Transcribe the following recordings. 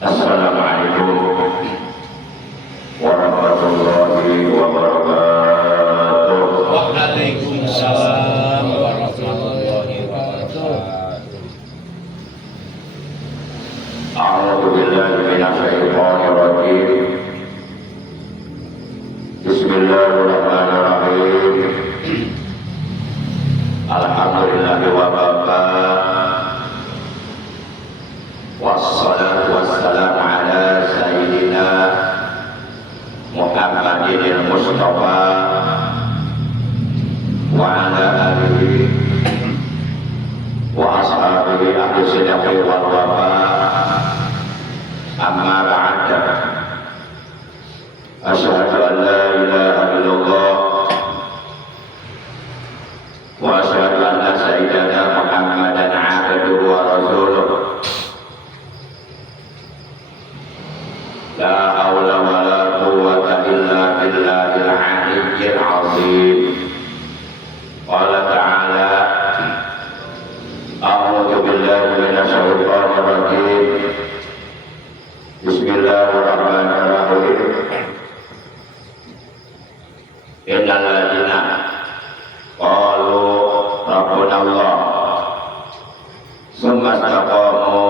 Assalamualaikum warahmatullahi wabarakatuh. Waalaikumsalam warahmatullahi wabarakatuh. A'udzu billahi minasyaitonir rajim. Bismillahirrahmanirrahim. Alhamdulillahi wa kafa. Wassalatu wassalamu ala sayyidina Muhammadin Mustafa wa ala alihi wa ashabihi ahli sidqi wal wafa. Amma ba'da. Asyhadu an la ilaha illallah wa asyhadu anna sayyidana Muhammadan abduhu wa rasuluh. La haula wa la quwwata illa billahil aliyyil azim. Qala ta'ala a'udzu billahi minasy syaithanir rajim. Bismillahirrahmanirrahim. Innal ladzina qalu rabbuna Allah tsumma istaqamu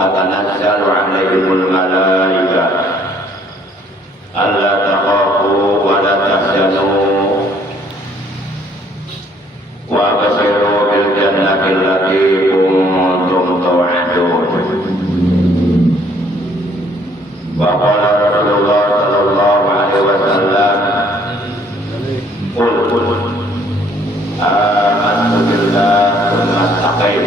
tatanazzalu 'alaihimul malaikah alla takhafu wa la tahzanu wa abshiru bil jannati allati kuntum tu'adun. Wa qala Rasulullah sallallahu alaihi wasallam, qul amantu billahi tsumma istaqim.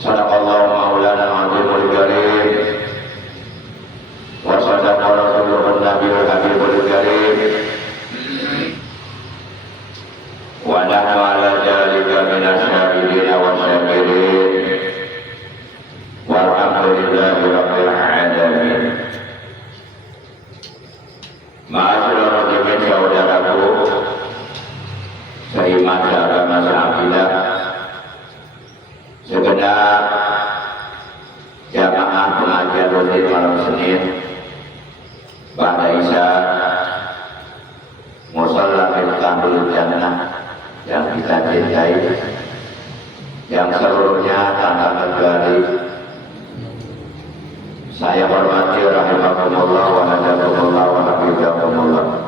Sadaqallahu maulana al-azimul karim wa sadaqa rasulun nabiyul habibul karim wa nahnu ala dzalika minasyahidina wa syakirin walhamdulillahi rabbil alamin. Ma'asyiral muslimin, saudaraku seiman seagama seakidah, segenap jamaah pengajian rutin malam Senin Ba'da Isya Musalla Miftahul Jannah yang kita cintai, yang seluruhnya tanpa kecuali saya hormati rahimakumullah wa hadakumullah wa hafizakumullah.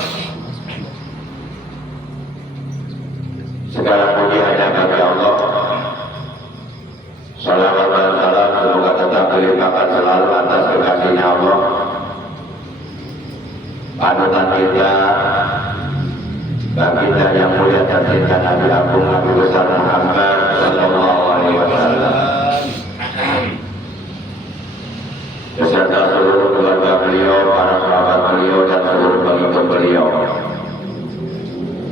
Segala puji hanya bagi Allah. Salawat dan salam semoga tetap dilimpahkan selalu atas kekasihnya Allah, panutan kita, baginda yang mulia tercinta Nabi Agung Nabi besar Muhammad sallallahu alaihi wasallam, beserta seluruh keluarga beliau, para sahabat beliau dan seluruh pengikut beliau.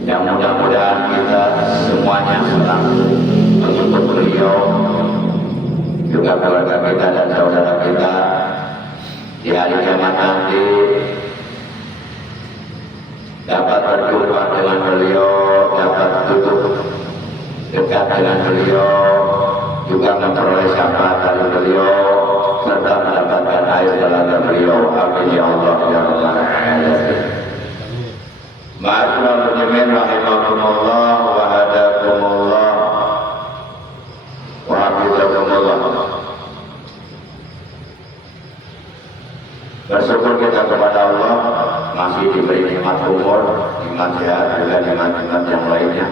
Yang mudah-mudahan kita semuanya selalu mengikut beliau, juga keluarga kita dan saudara kita di hari kiamat nanti dapat berjumpa dengan beliau, dapat duduk dekat dengan beliau, juga memperoleh syafaat dari beliau, serta mendapatkan air telaga beliau. Amin ya Allah ya Rabbal alamin. Ma'asyiral muslimin rahimakumullah wa hadakumullah wa hafizakumullah. Bersyukur kita kepada Allah masih diberi nikmat umur, nikmat sehat, juga nikmat-nikmat yang lainnya,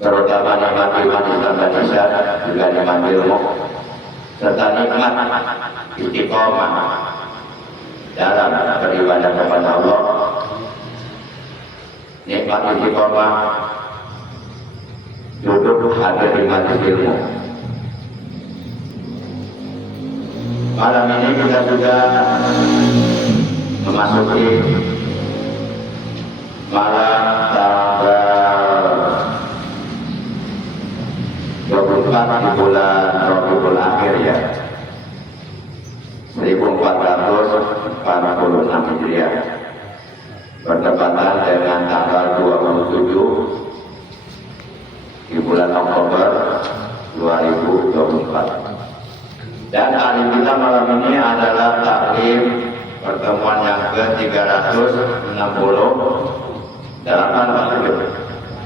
terutama nikmat-nikmat Islam dan Islam, juga nikmat ilmu, serta nikmat istiqomah dalam beribadah kepada Allah, nikmat istiqomah duduk hadir di majelis ilmu. Malam ini kita sudah memasuki malam tanggal 24 di bulan Rabiul Akhir ya, 1446 Hijriah, bertepatan dengan tanggal 27 di bulan Oktober 2024. Dan hari kita malam ini adalah taklim pertemuan yang ke-368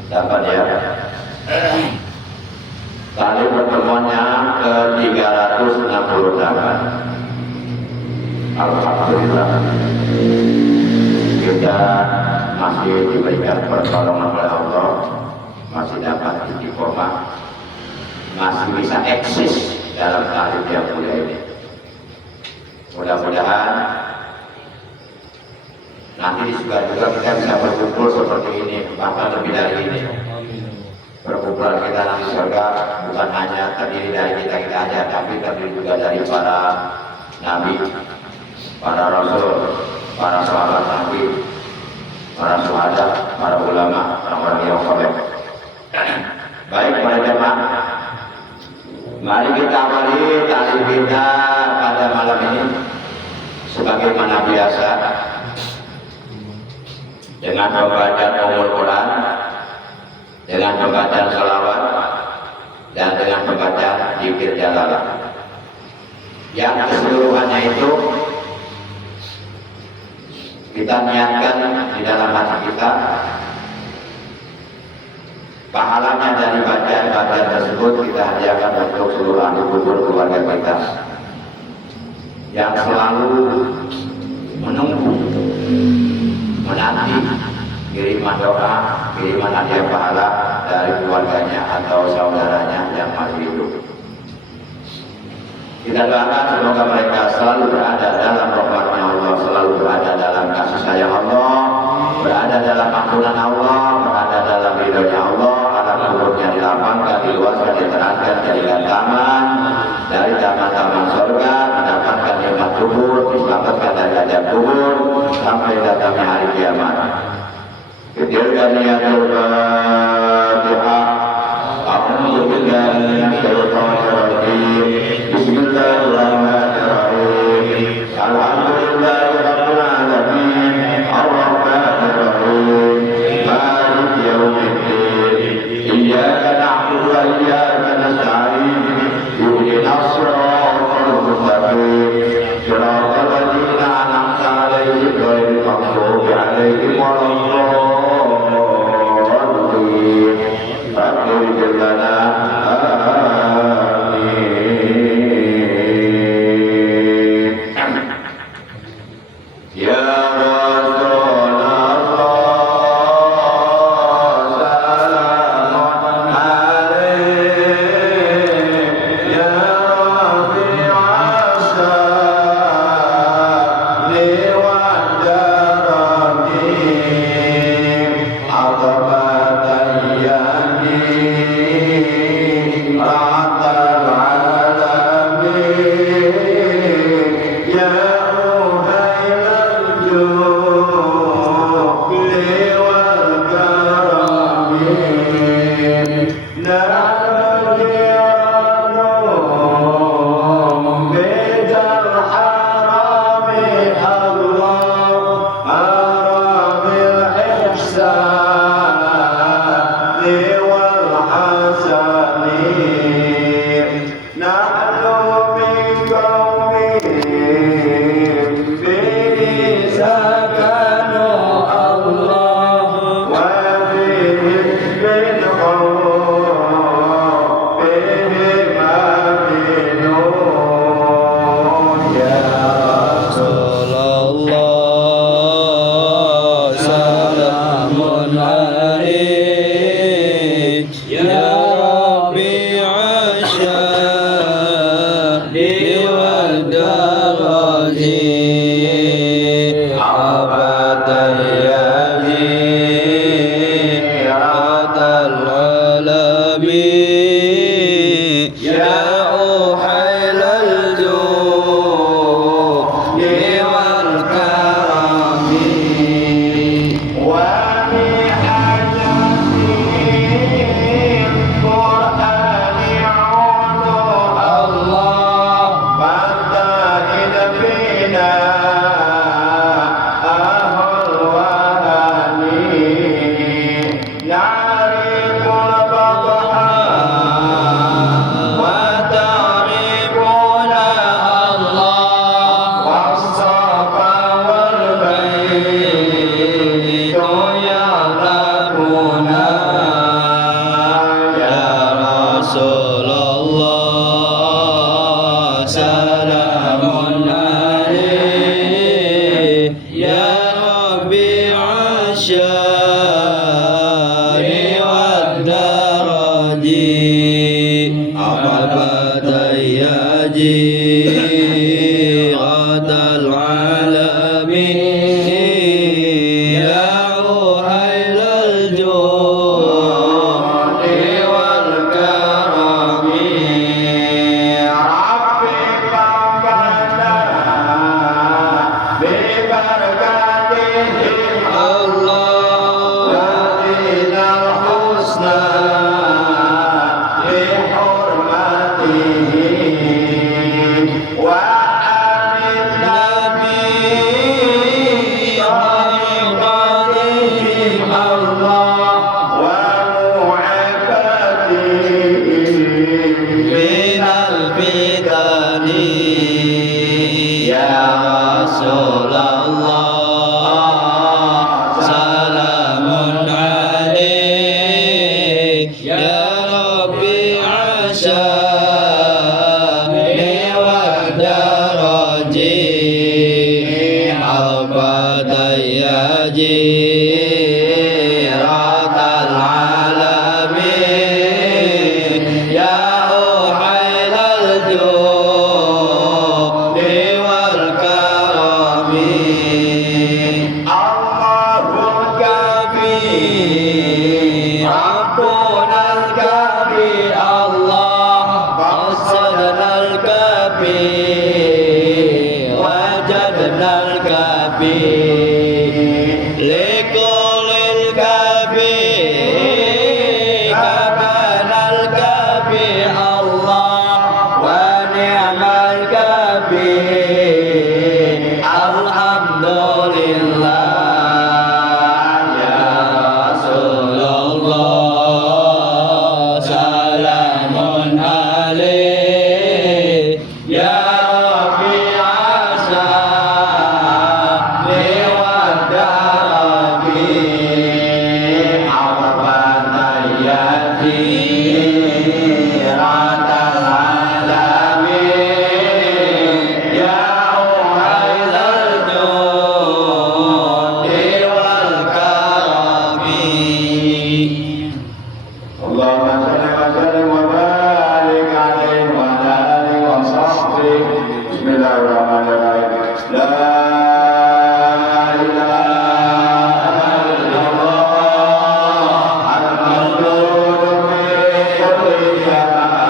dapat ya. Kali pertemuannya ke-368. Alhamdulillah kita masih diberikan pertolongan oleh Allah, masih dapat istiqomah, masih bisa eksis dalam taklim yang mulia ini. Mudah-mudahan nanti di surga juga kita bisa berkumpul seperti ini, bahkan lebih dari ini. Perkumpulan kita nanti surga bukan hanya terdiri dari kita aja, tapi terdiri juga dari para nabi, para rasul, para sahabat nabi, para syuhada, para ulama, orang-orang yang soleh. Baik para jemaah, mari kita awali taklim kita pada malam ini sebagaimana biasa dengan pembacaan Al-Quran, dengan pembacaan salawat, dan dengan pembacaan zikir jalalah. Yang keseluruhannya itu kita niatkan di dalam hati kita, pahalanya dari bacaan-bacaan tersebut kita hadiahkan untuk seluruh ahli kubur keluarga kita yang selalu menunggu, menanti kiriman doa, kiriman hadiah pahala dari keluarganya atau saudaranya yang masih hidup. Kita doakan semoga mereka selalu berada dalam rahmatnya Allah, selalu berada dalam kasih sayang Allah, berada dalam ampunan Allah, berada dalam ridhonya Allah. Alam kuburnya dilapangkan, diluaskan, diterangkan, jadikan taman dari taman-taman surga, mendapatkan nikmat kubur, diselamatkan dari azab kubur sampai datangnya hari kiamat. Ketirkan niatul Fatihah. A'udzu billahi minasyaitonir rajim. Bismillahirrahmanirrahim. Alhamdulillahirabbil alamin. Arrahmanir rahim. Maliki yaumiddin. Iyyaka na'budu wa iyyaka nasta'in. Ihdinas siratal mustaqim. Siratal ladzina an'amta 'alaihim ghairil maghdubi 'alaihim waladdallin. Dewa Jarati الشان والدرج عبد يا جيرة العالمين يا أهل الجود والكرم ربي باركنا ببركاتهم الله وزدنا الحسنى بحرمتهم وآمنا بطريقتهم الله ومعافاتهم من الفتن يا رسول الله سلام عليك يا ربي عشاني ودرجي عبد يا جيرة العالمين يا أحيل الجود والكرم الله الكافي ربنا الكافي الله قصدنا الكافي وجدنا الكافي لكل الكافي كفانا الكافي الله ونعم الكافي الحمد لله يا رسول الله سلام عليك يا ربي عساني ودربي عرفنا يتيرة العالمين يا أهل الجود والكرم اللهم صل وسلم وبارك عليه وعلى اله وصحبه بسم الله الرحمن الرحيم لا اله الا الله المخلوق في كل زمان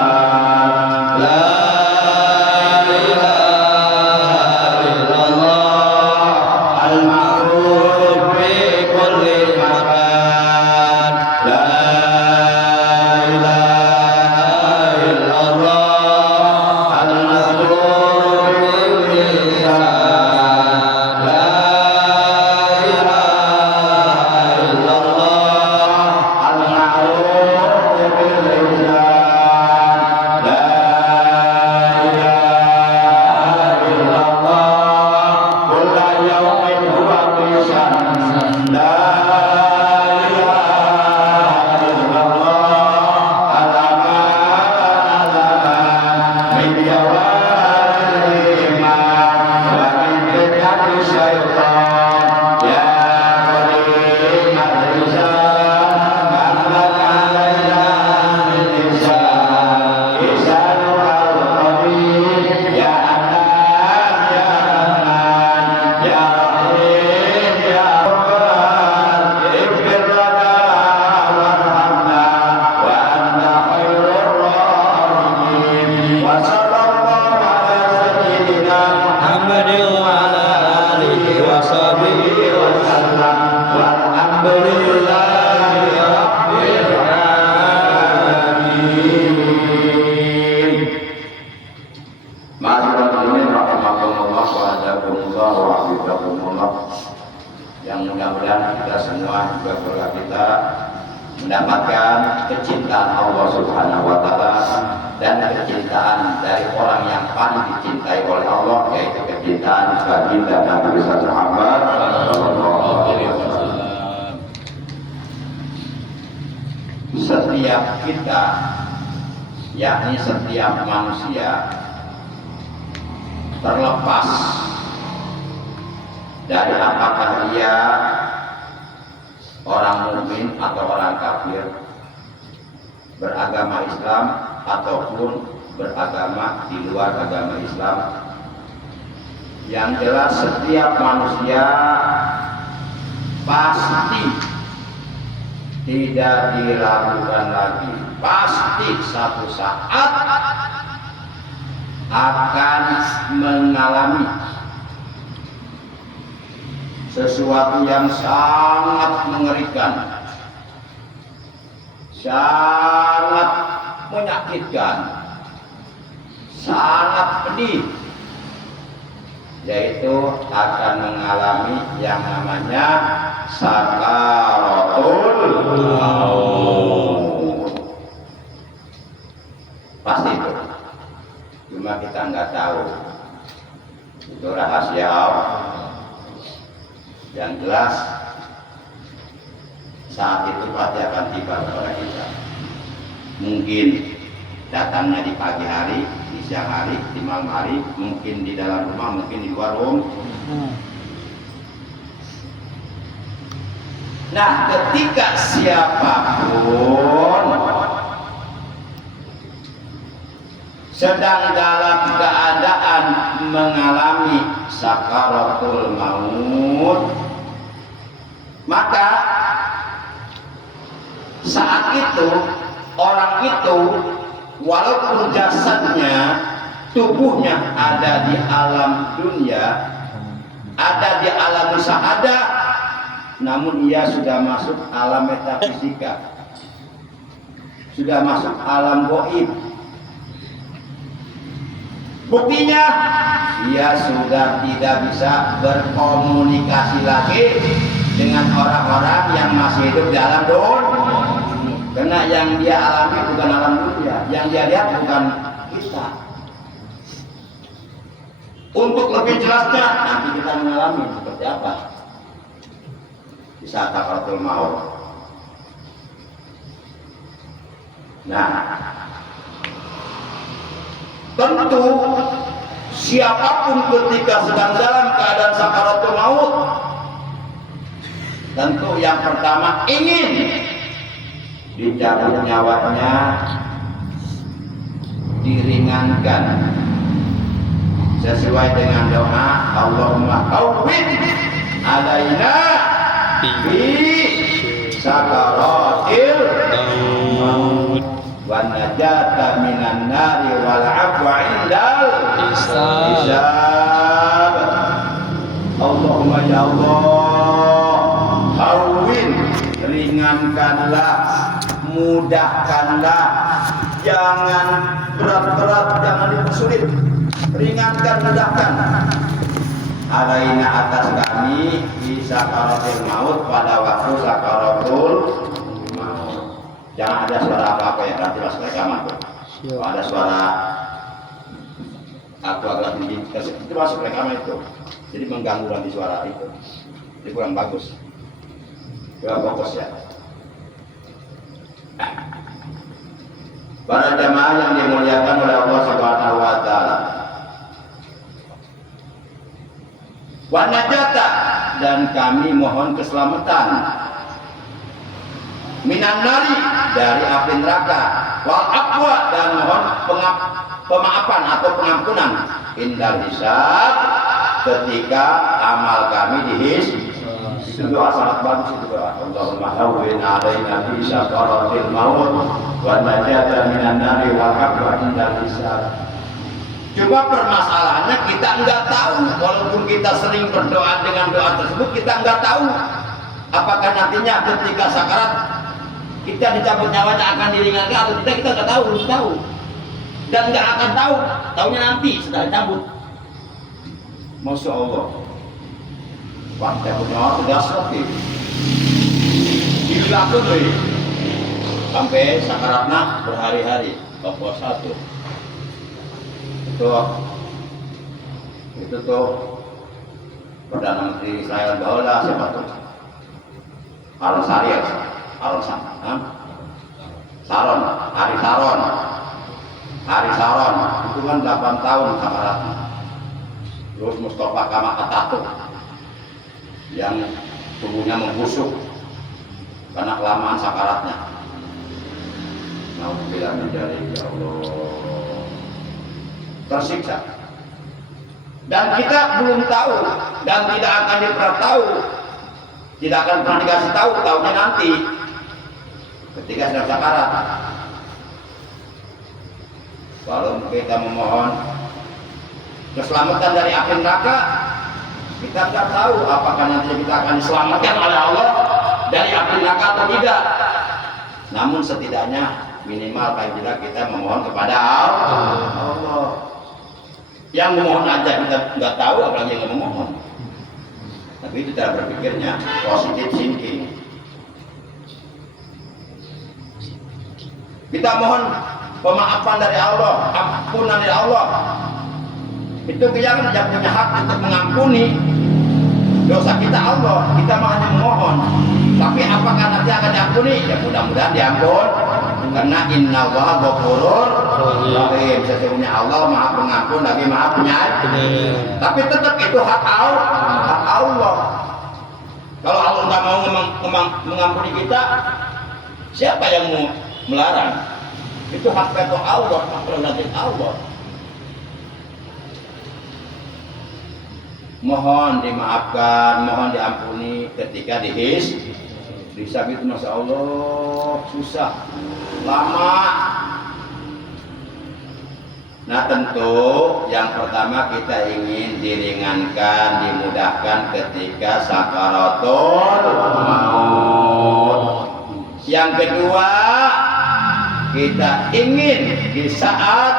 لا إله إلا الله المعروف في كل مكان لا إله إلا الله المعروف في كل لسان لا إله إلا الله المعروف باللسان لا اله الا الله كل يوم هو في شان لا اله الا الله الامان من جوار الايمان ومن فتنه الشيطان يا كريم الرسال مهلك علينا من لسان لسانك القدير يا حنان يا حنان يا رحيم يا رحمن اغفر لنا وارحمنا وانت خير الراحمين وصلى الله على سيدنا محمد وعلى آله وصحبه وسلم والحمد لله رب العالمين. Ma'asyiral muslimin rahimakumullah wa hadakumullah wa hafizakumullah. Yang mudah-mudahan kita semua juga keluarga kita mendapatkan kecintaan Allah Subhanahu wa taala dan kecintaan dari orang yang paling dicintai oleh Allah, yaitu kecintaan baginda Nabi besar Muhammad sallallahu alaihi wasallam. Setiap kita, yakni setiap manusia, terlepas dari apakah dia orang mukmin atau orang kafir, beragama Islam ataupun beragama di luar agama Islam. Yang jelas setiap manusia pasti tidak diragukan lagi, pasti satu saat akan mengalami sesuatu yang sangat mengerikan, sangat menyakitkan, sangat pedih, yaitu akan mengalami yang namanya sakaratul maut. Pasti itu, cuma kita nggak tahu, itu rahasia Allah. Yang jelas saat itu pasti akan tiba kepada kita. Mungkin datangnya di pagi hari, di siang hari, di malam hari, mungkin di dalam rumah, mungkin di luar rumah. Nah, ketika siapapun sedang dalam keadaan mengalami sakaratul maut, maka saat itu orang itu walaupun jasadnya, tubuhnya ada di alam dunia, ada di alam syahadah, namun ia sudah masuk alam metafisika, sudah masuk alam gaib. Buktinya ia sudah tidak bisa berkomunikasi lagi dengan orang-orang yang masih hidup di alam dunia, karena yang dia alami bukan alam dunia, yang dia lihat bukan kita. Untuk lebih jelasnya nanti kita mengalami seperti apa di saat sakaratul maut. Nah, tentu siapapun ketika sedang dalam keadaan sakaratul maut, tentu yang pertama ingin dicabut nyawanya, diringankan sesuai dengan doa Allahumma hawwin alaina fi sakaratil maut wa najata minan nari wal afwa indal hisab. Allahumma ya Allah, hawwin, ringankanlah, mudahkanlah, jangan berat-berat, jangan dipersulit, ringankan, mudahkan alaina atas kami di sakaratul maut, pada waktu sakaratul maut. Jangan ada suara apa-apa ya, nanti masuk rekaman tuh. Kalau ada suara aku agak tinggi, itu masuk rekaman itu, jadi mengganggu nanti suara itu, jadi kurang bagus. Coba fokus ya. Para jamaah yang dimuliakan oleh Allah Subhanahu wa taala. Wa najata, dan kami mohon keselamatan minan nari, dari api neraka, wal aqwa, dan mohon pemaafan atau pengampunan indal hisab, ketika amal kami dihisab. Itu doa sangat bagus, itu doa. Allahumma hawwin alaina fi sakaratil maut wa najata minan nari wal aqwa indal hisab. Cuma permasalahannya kita enggak tahu, walaupun kita sering berdoa dengan doa tersebut, kita enggak tahu apakah nantinya ketika sakarat kita dicabut nyawanya akan diringankan atau tidak, kita enggak tahu, belum tahu. Dan enggak akan tahu, tahunya nanti setelah dicabut. Masya Allah. Wah, cabut nyawa sudah sakit. Dilakukan loh, sampai sakaratnya berhari-hari, pokok satu. Itu tuh Perdana Menteri Israel Baola, siapa tuh? Ari Sharon itu kan 8 tahun sakaratnya. Terus Mustafa Kemal Atatürk yang tubuhnya membusuk karena kelamaan sakaratnya. Nauzubillah min dzalik, ya Allah. Tersiksa. Dan kita belum tahu dan tidak akan pernah tahu. Tidak akan pernah dikasih tahu, tahunya nanti ketika sedang sakarat. Kalau kita memohon keselamatan dari api neraka, kita tidak tahu apakah nanti kita akan diselamatkan oleh Allah dari api neraka atau tidak. Namun setidaknya minimal paling tidak kita memohon kepada Allah. Yang memohon aja kita nggak tahu, apalagi yang memohon. Tapi itu cara berpikirnya positive thinking. Kita mohon pemaafan dari Allah, ampunan dari Allah. Itu yang punya hak untuk mengampuni dosa kita Allah. Kita hanya memohon. Tapi apakah nanti akan diampuni? Ya mudah-mudahan diampun. Karena innallaha ghafurur rahim. Sesungguhnya Allah Maha Pengampun lagi Maha Penyayang. Tapi tetap itu hak Allah. Kalau Allah nggak mau mengampuni kita, siapa yang mau melarang? Itu hak veto Allah, hak prerogatif Allah. Mohon dimaafkan, mohon diampuni ketika disabit, masya Allah susah, lama. Nah tentu yang pertama kita ingin diringankan, dimudahkan ketika sakaratul maut. Yang kedua, kita ingin di saat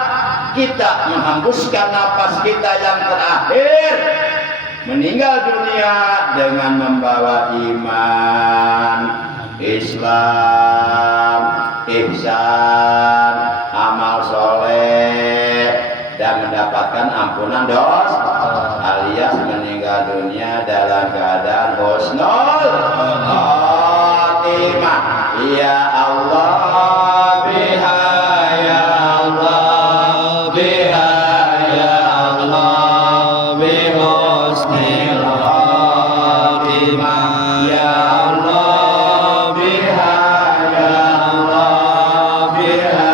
kita menghembuskan napas kita yang terakhir, meninggal dunia dengan membawa iman, Islam, ihsan, amal soleh, dan mendapatkan ampunan dosa, alias meninggal dunia dalam keadaan husnul khatimah. Ya Allah, biha ya Allah, biha ya Allah, bihusnil khatimah. Ya Allah, biha ya Allah, biha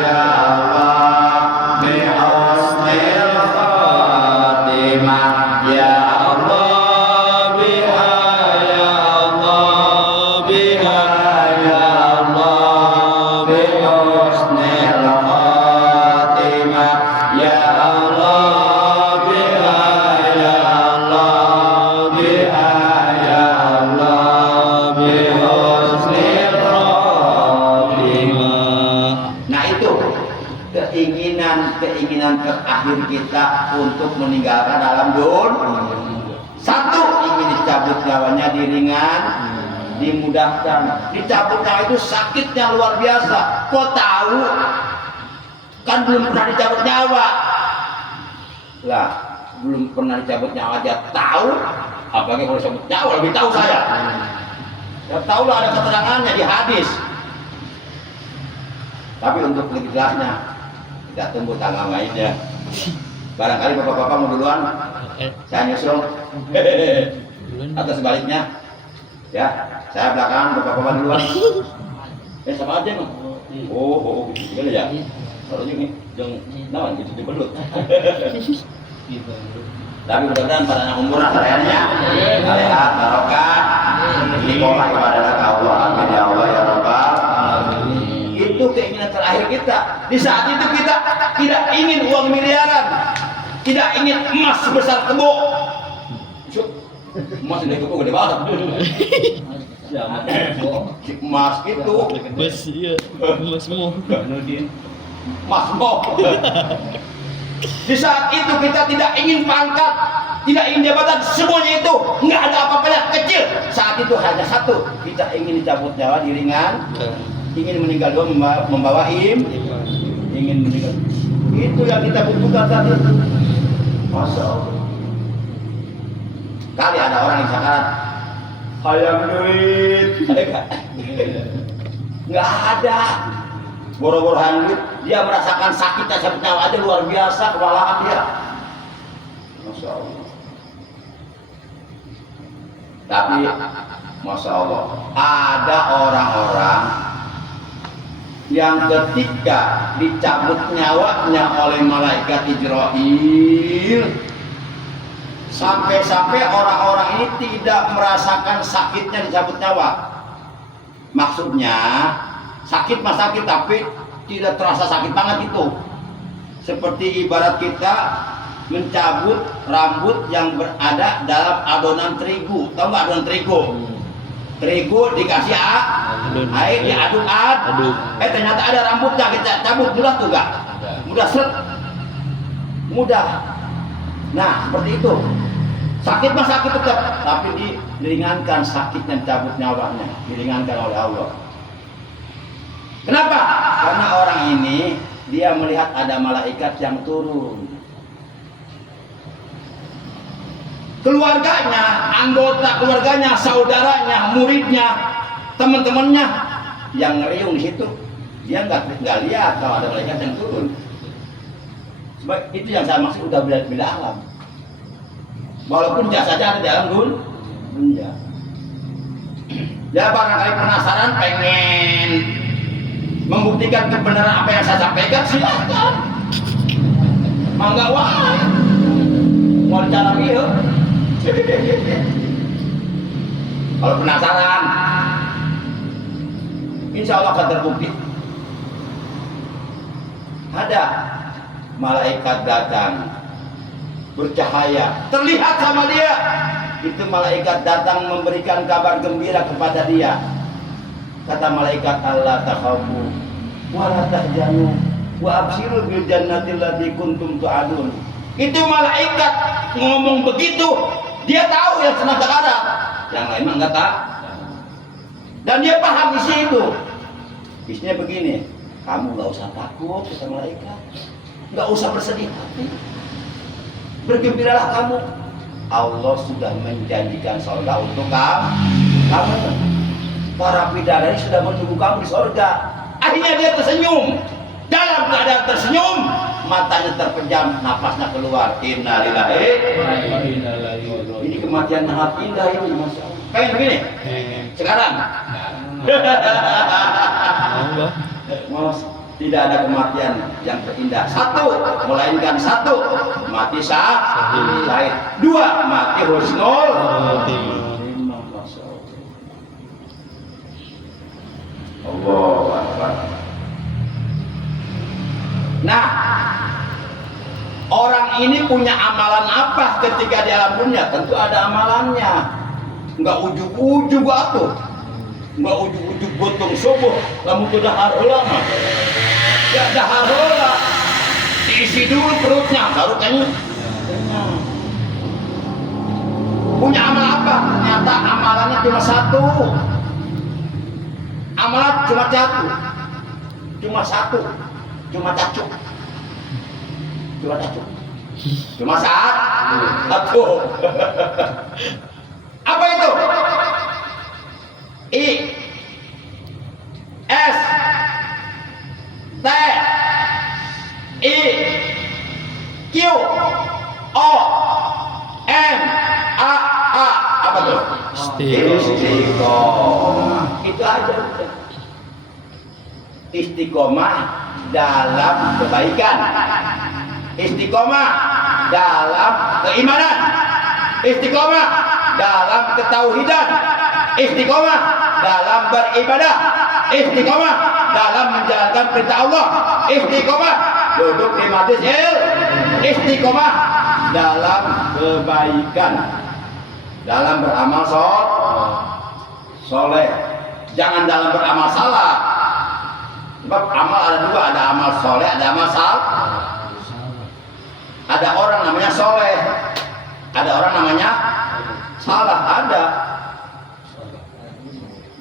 ya Allah, bihusnil khatimah. Ya Allah, biha ya Allah, biha ya Allah, bihusnil khatimah. Ya Allah, biha ya Allah, biha ya Allah, bihusnil khatimah. Nah itu keinginan terakhir kita untuk meninggalkan alam dunia. Satu, ingin dicabut nyawanya diringan, dimudahkan. Dicabut nyawa itu sakitnya luar biasa. Kok tahu? Kan belum pernah dicabut nyawa. Lah, belum pernah dicabut nyawa aja tahu. Apalagi kalau dicabut nyawa lebih tahu saya. Ya tahu lah, ada keterangannya di hadis. Tapi untuk lebih jelasnya kita tunggu tanggal mainnya. Barangkali bapak-bapak mau duluan, saya nyusul. Atau sebaliknya, ya saya belakangan, bapak-bapak duluan. Sama aja mah. Oh, gini ya. Kalau ini jangan nawan gitu dibelut. Tapi mudah-mudahan pada yang umur asalnya, kalian barokah, istiqomah kepada Allah. Amin ya Allah ya Rabbal. Itu keinginan terakhir kita. Di saat itu kita tidak ingin uang miliaran, tidak ingin emas sebesar kebo. Emas ini kebo gede banget. Emas itu. Mas iya, Mas Mo. Mas Mo. Di saat itu kita tidak ingin pangkat, tidak ingin jabatan, semuanya itu nggak ada apa-apanya, kecil. Saat itu hanya satu, kita ingin dicabut nyawa diringan, ingin meninggal dunia membawa ingin meninggal. Itu yang kita butuhkan saat itu. Masya Allah. Kali ada orang yang sakarat, hayang duit, nggak ada. Boro-boro duit, dia merasakan sakitnya cabut nyawa aja luar biasa, kewalahan dia. Masya Allah. Tapi Masya Allah, ada orang-orang yang ketika dicabut nyawanya oleh malaikat Jibril, sampai-sampai orang-orang ini tidak merasakan sakitnya dicabut nyawa. Maksudnya sakit mah sakit, tapi tidak terasa sakit banget itu. Seperti ibarat kita mencabut rambut yang berada dalam adonan terigu. Tahu nggak adonan terigu? Terigu dikasih air, diaduk. Ternyata ada rambutnya, kita cabut mudah tuh nggak? Mudah seret, mudah. Nah seperti itu. Sakit mah sakit tetap, tapi diringankan sakitnya cabut nyawanya, diringankan oleh Allah. Kenapa? Karena orang ini dia melihat ada malaikat yang turun. Keluarganya, anggota keluarganya, saudaranya, muridnya, teman-temannya yang ngeriung di situ, dia nggak lihat kalau ada malaikat yang turun. Sebab itu yang saya maksud udah beda alam. Walaupun jasanya ada di dalam dunia. Ya barangkali penasaran, pengen membuktikan kebenaran apa yang saya sampaikan, silakan. Mangga wae. Mau cara ieu. Kalau penasaran, insya Allah akan terbukti. Ada malaikat datang bercahaya, terlihat sama dia. Itu malaikat datang memberikan kabar gembira kepada dia. Kata malaikat, Allah takhafu wa la tahzanu wa abshiru bil jannati allati kuntum tu'adun. Itu malaikat ngomong begitu, dia tahu yang senang ada, yang lain mah enggak tahu. Dan dia paham isi itu. Isinya begini, kamu enggak usah takut kata malaikat. Enggak usah bersedih hati. Bergembiralah kamu. Allah sudah menjanjikan surga untuk kamu. Para bidadari sudah menunggu kamu di surga. Akhirnya dia tersenyum. Dalam keadaan tersenyum, matanya terpejam, napasnya keluar. Innalillahi. Ini kematian sangat indah ini, Masya Allah. Pengen begini? Sekarang? Mas, tidak ada kematian yang terindah. Satu, melainkan satu, mati syahid. Dua, mati husnul. Allahu Akbar. Nah, orang ini punya amalan apa ketika di alam dunia? Tentu ada amalannya. Enggak ujug-ujug atuh. Enggak ujug-ujug gotong subuh, kamu tuh dahar heula mah. Ya dahar heula. Diisi dulu perutnya, baru kayaknya. Punya amal apa? Ternyata amalannya cuma satu. Amalan cuma satu. Cuma satu. Cuma cacuk. Cuma cacuk. Cuma satu. Apa itu? I S T I Q O M A A. Apa tuh? Istiqomah. Itu aja. Istiqomah dalam kebaikan, istiqomah dalam keimanan, istiqomah dalam ketauhidan, istiqomah dalam beribadah, istiqomah dalam menjalankan perintah Allah, istiqomah duduk di majelis ilmu, istiqomah dalam kebaikan, dalam beramal soleh, jangan dalam beramal salah. Sebab amal ada dua, ada amal soleh, ada amal salah. Ada orang namanya soleh, ada orang namanya salah, ada.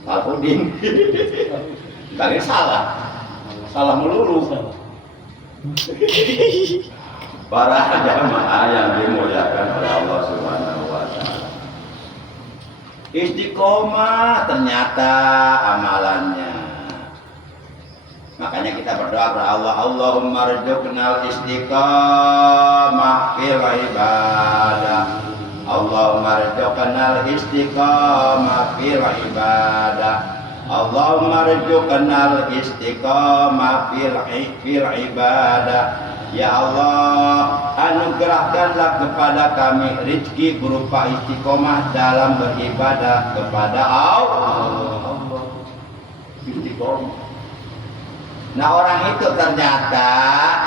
Alpudin, kali salah melulu. Para jamaah yang dimuliakan oleh Allah Subhanahu wa Ta'ala. Istiqomah ternyata amalannya. Makanya kita berdoa kepada Allah, Allahumma rzuqnal istiqamah fil ibadah, Allahumma rzuqnal istiqamah fil ibadah. Allahumma rzuqnal istiqamah fil ibadah. Ya Allah, anugerahkanlah kepada kami rezeki berupa istiqomah dalam beribadah kepada Allah. Istiqomah. Nah, orang itu ternyata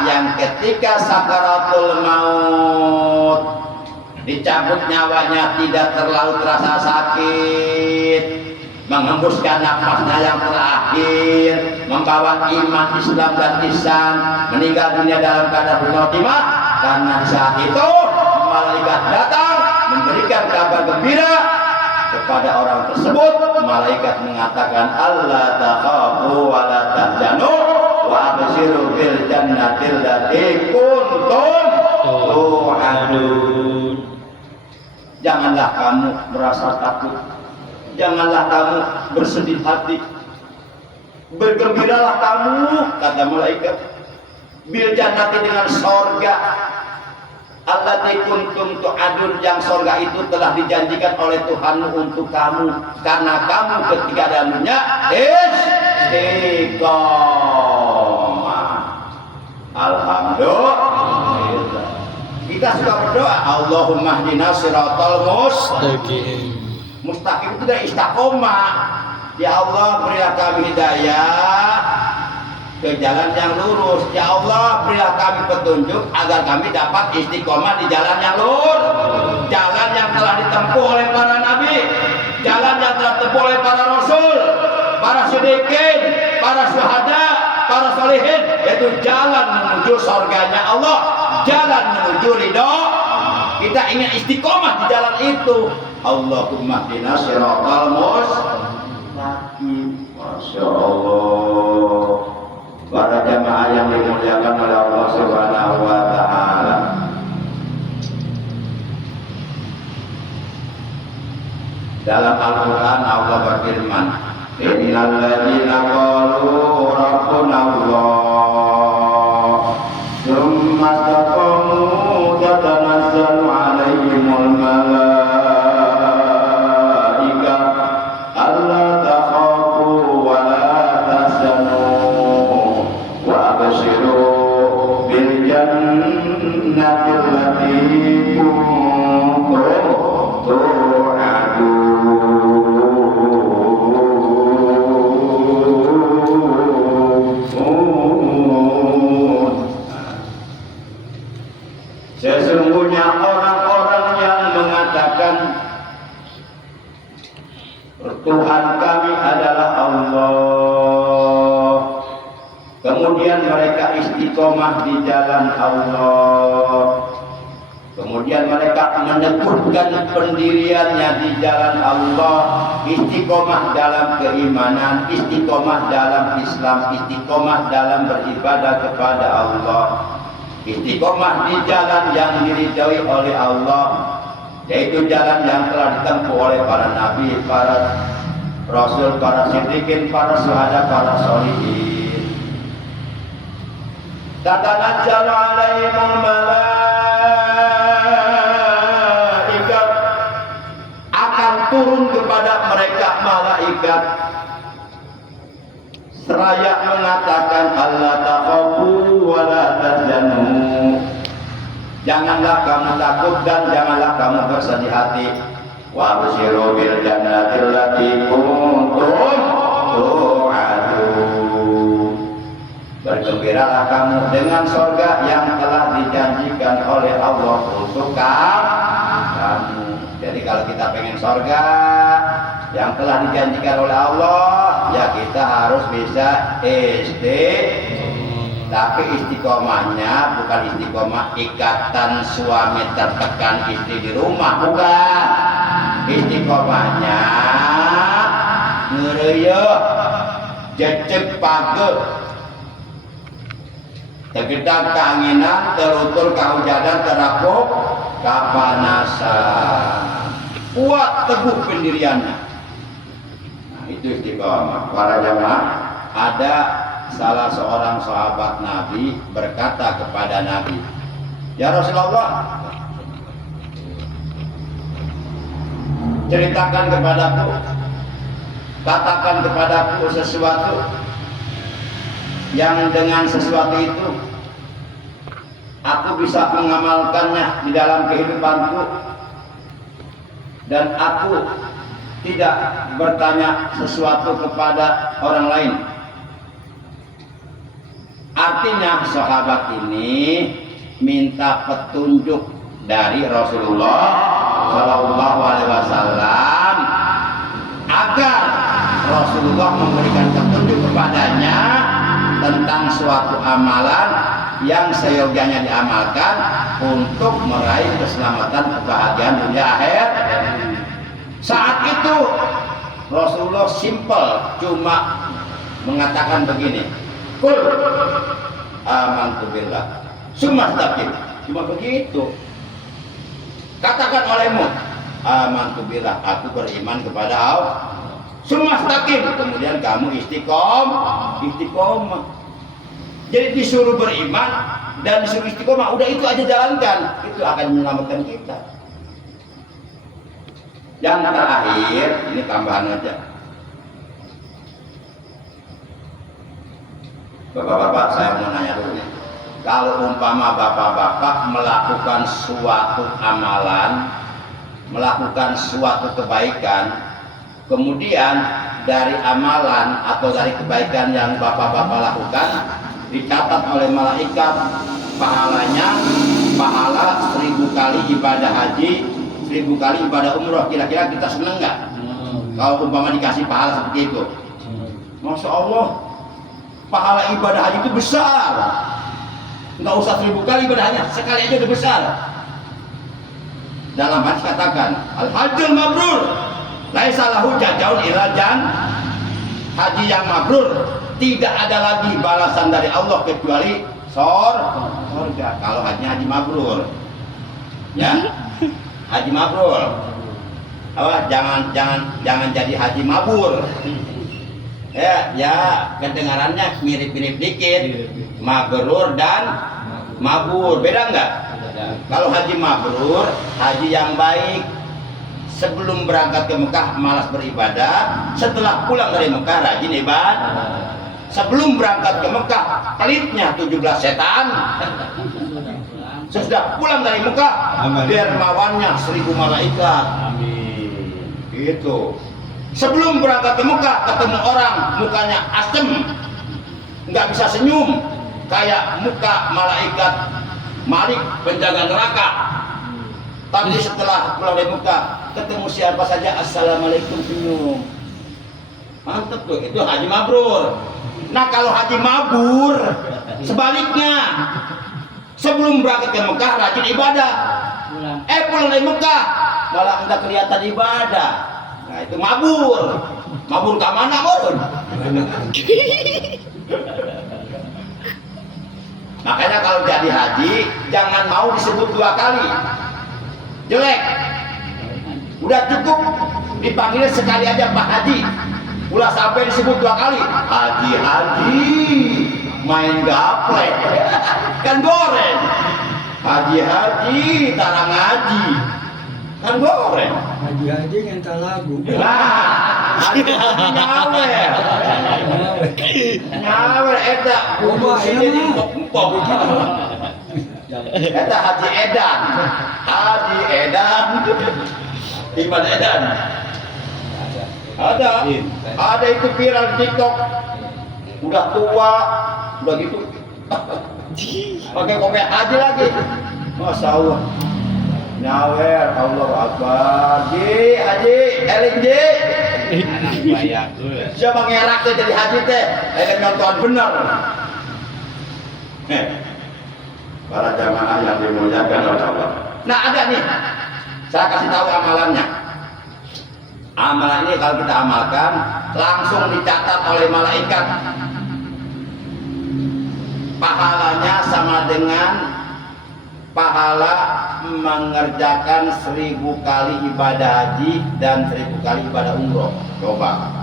yang ketika sakaratul maut dicabut nyawanya tidak terlalu terasa sakit, menghembuskan nafasnya yang terakhir, membawa iman, Islam dan ihsan, meninggal dunia dalam keadaan husnul khotimah. Karena saat itu malaikat datang memberikan kabar gembira kepada orang tersebut. Malaikat mengatakan, Allah takhafu wa la tahzanu wa abshiru bil jannatil lati kuntum tu'adun. Janganlah kamu merasa takut, janganlah kamu bersedih hati, bergembiralah kamu, kata malaikat, bil jannati, dengan sorga, allati kuntum tu'adun, yang sorga itu telah dijanjikan oleh Tuhanmu untuk kamu, karena kamu ketika dalamnya istiqomah. Alhamdulillah. Kita suka berdoa, Allahumma hdina siratal mustaqim, itu dari istiqomah. Ya Allah, berilah kami hidayah ke jalan yang lurus. Ya Allah, berilah kami petunjuk agar kami dapat istiqomah di jalan yang lurus, jalan yang telah ditempuh oleh para nabi, jalan yang telah ditempuh oleh para rasul, para siddiqin, para syuhada, para sholihin, yaitu jalan menuju surganya Allah, jalan menuju ridho. Kita ingin istiqomah di jalan itu. Allahumma hdina siratal mustaqim. Masya Allah. Para jamaah yang dimuliakan oleh Allah Subhanahu wa Ta'ala, dalam Al-Quran Allah berfirman, innal ladzina qalu rabbuna Allah tsumma istaqamu tatanazzalu alaihimul malaika alla takhafu wa la tahzanu wa abshiru bil jannati allati kuntum sesungguhnya orang-orang yang mengatakan Tuhan kami adalah Allah, kemudian mereka istiqomah di jalan Allah, kemudian mereka meneguhkan pendiriannya di jalan Allah, istiqomah dalam keimanan, istiqomah dalam Islam, istiqomah dalam beribadah kepada Allah, istiqomah di jalan yang diridhoi oleh Allah, yaitu jalan yang telah ditempuh oleh para nabi, para rasul, para siddiqin, para syuhada, para sholihin. Tatanazzalu alaihimul malaika, akan turun kepada mereka malaikat seraya mengatakan, Allah takhafu wa la tahzanu, janganlah kamu takut dan janganlah kamu bersedih hati, wa abshiru bil jannati allati kuntum tu'adun, bergembiralah kamu dengan surga yang telah dijanjikan oleh Allah untuk kamu. Jadi kalau kita pengen surga yang telah dijanjikan oleh Allah, ya kita harus bisa tapi istiqomahnya bukan istiqomah ikatan suami tertekan istri di rumah, bukan. Istiqomahnya ngereyeuh, jecek page, tegedang keanginan, terutur kahujanan, terapuk kapanasan, kuat teguh pendiriannya. Nah, itu istiqomah. Para jamaah, ada salah seorang sahabat Nabi berkata kepada Nabi, ya Rasulullah, ceritakan kepadaku, katakan kepadaku sesuatu yang dengan sesuatu itu aku bisa mengamalkannya di dalam kehidupanku dan aku tidak bertanya sesuatu kepada orang lain. Artinya sahabat ini minta petunjuk dari Rasulullah Shallallahu Alaihi Wasallam agar Rasulullah memberikan petunjuk kepadanya tentang suatu amalan yang seyogianya diamalkan untuk meraih keselamatan kebahagiaan dunia akhir. Saat itu Rasulullah simple cuma mengatakan begini, kul amantu billah summa istaqim, cuma begitu. Katakan olehmu amantu billah, aku beriman kepada Allah, summa istaqim, kemudian kamu istiqomah. Jadi disuruh beriman dan disuruh istiqomah, udah itu aja jalankan, itu akan menyelamatkan kita. Yang terakhir, ini tambahan aja. Bapak-bapak, saya mau nanya dulu nih. Kalau umpama bapak-bapak melakukan suatu amalan, melakukan suatu kebaikan, kemudian dari amalan atau dari kebaikan yang bapak-bapak lakukan dicatat oleh malaikat pahalanya, pahala 1000 kali ibadah haji, 1000 kali ibadah umroh. Kira-kira kita seneng nggak? Kalau umpama dikasih pahala seperti itu? Masya Allah, pahala ibadah haji itu besar. Nggak usah 1000 kali ibadahnya, sekali aja udah besar. Dalam hadis katakan, al-hajjul mabrur laisa lahu jazaa'un illa jan. Haji yang mabrur tidak ada lagi balasan dari Allah kecuali surga. Kalau haji mabrur, ya, haji mabrur. Apa? Jangan jadi haji mabur. Ya, kedengarannya mirip-mirip dikit. Mabrur dan mabur, beda nggak? Kalau haji mabrur, haji yang baik, sebelum berangkat ke Mekah malas beribadah, setelah pulang dari Mekah rajin ibadah. Sebelum berangkat ke Mekah pelitnya 17 setan, sesudah pulang dari Mekah dermawannya 1000 malaikat. Amin. Gitu. Sebelum berangkat ke Mekah ketemu orang mukanya asem, nggak bisa senyum, kayak muka malaikat Malik penjaga neraka. Tapi setelah pulang dari Mekah ketemu siapa saja assalamualaikum senyum. Mantep tuh, itu haji mabrur. Nah kalau haji mabur sebaliknya, sebelum berangkat ke Mekah rajin ibadah, pulang dari Mekah malah enggak kelihatan ibadah. Nah itu mabur. Mabur ke mana, Murun? Makanya kalau jadi haji jangan mau disebut 2 kali, jelek. Udah cukup dipanggil sekali aja Pak Haji. Udah sampai disebut 2 kali haji main gaplek kan goreng. Haji tarang haji kan goreng. Haji ngental lagu. Nah, haji nyawer eta kudu sini dipok-pok. Eta Haji Edan. Iman Edan. Ada itu viral di TikTok. Udah tua, udah gitu. Pakai kopiah haji lagi. Masya Allah. Nyawer, Allah Akbar. Haji, eling Ji. Siapa ngerak teh jadi haji teh? Eling nonton bener. Para jamaah yang dimuliakan oleh Allah. Nah ada nih, saya kasih tahu amalannya. Amalan ini kalau kita amalkan langsung dicatat oleh malaikat. Pahalanya sama dengan pahala mengerjakan 1000 kali ibadah haji dan 1000 kali ibadah umroh. Coba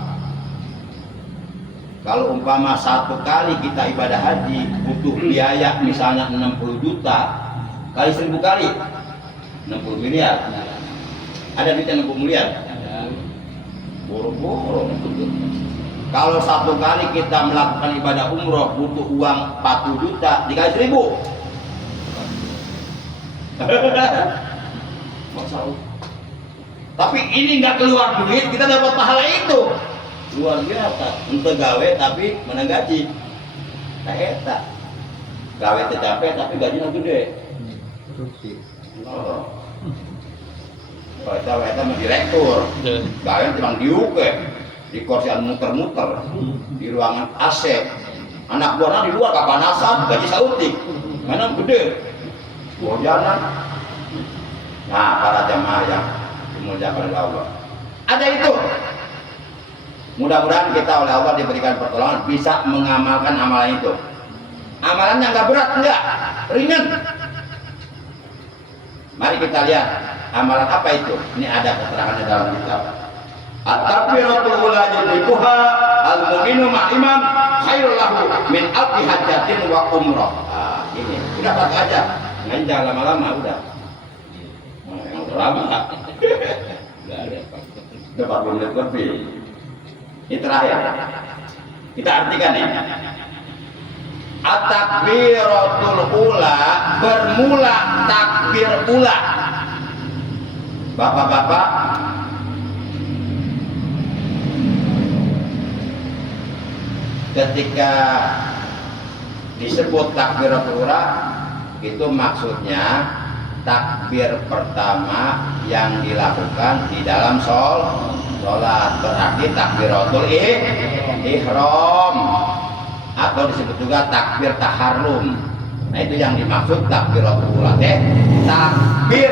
kalau umpama 1 kali kita ibadah haji butuh biaya misalnya 60 juta, kali 1000 kali 60 miliar. Ada duitnya 60 miliar. Buru-buru. Kalau satu kali kita melakukan ibadah umroh butuh uang 40 juta dikali 1000. Tapi ini nggak keluar duit, kita dapat pahala itu. Luar biasa. Untuk gawe tapi mana gaji. Nah eta. Gawe tercapai tapi gajinya gede. Oh. Kalau eta mah direktur. Gawe cuma diuke. Di kursian muter-muter. Di ruangan AC. Anak buahnya di luar kapanasan, gaji sautik. Mana gede. Bojanan. Nah, para jamaah yang dimuliakan oleh Allah. Ada itu. Mudah-mudahan kita oleh Allah diberikan pertolongan bisa mengamalkan amalan itu. Amalannya nggak berat, enggak, ringan. Mari kita lihat amalan apa itu. Ini ada keterangannya dalam kitab. At-takbiratul ula yudhikuha al-mu'minu ma'imam khairul lahu min alfi hajatin wa umrah. Ini udah pakai aja. Nggak jangan lama-lama udah. Yang lama. Enggak ada. 40 menit lebih. Ini terakhir. Kita artikan ini. At-takbiratul ula bermula takbir ula. Bapak-bapak, ketika disebut takbiratul ula itu maksudnya takbir pertama yang dilakukan di dalam sholat, berarti takbiratul ihram atau disebut juga takbir taharrum. Nah itu yang dimaksud takbiratul ula, takbir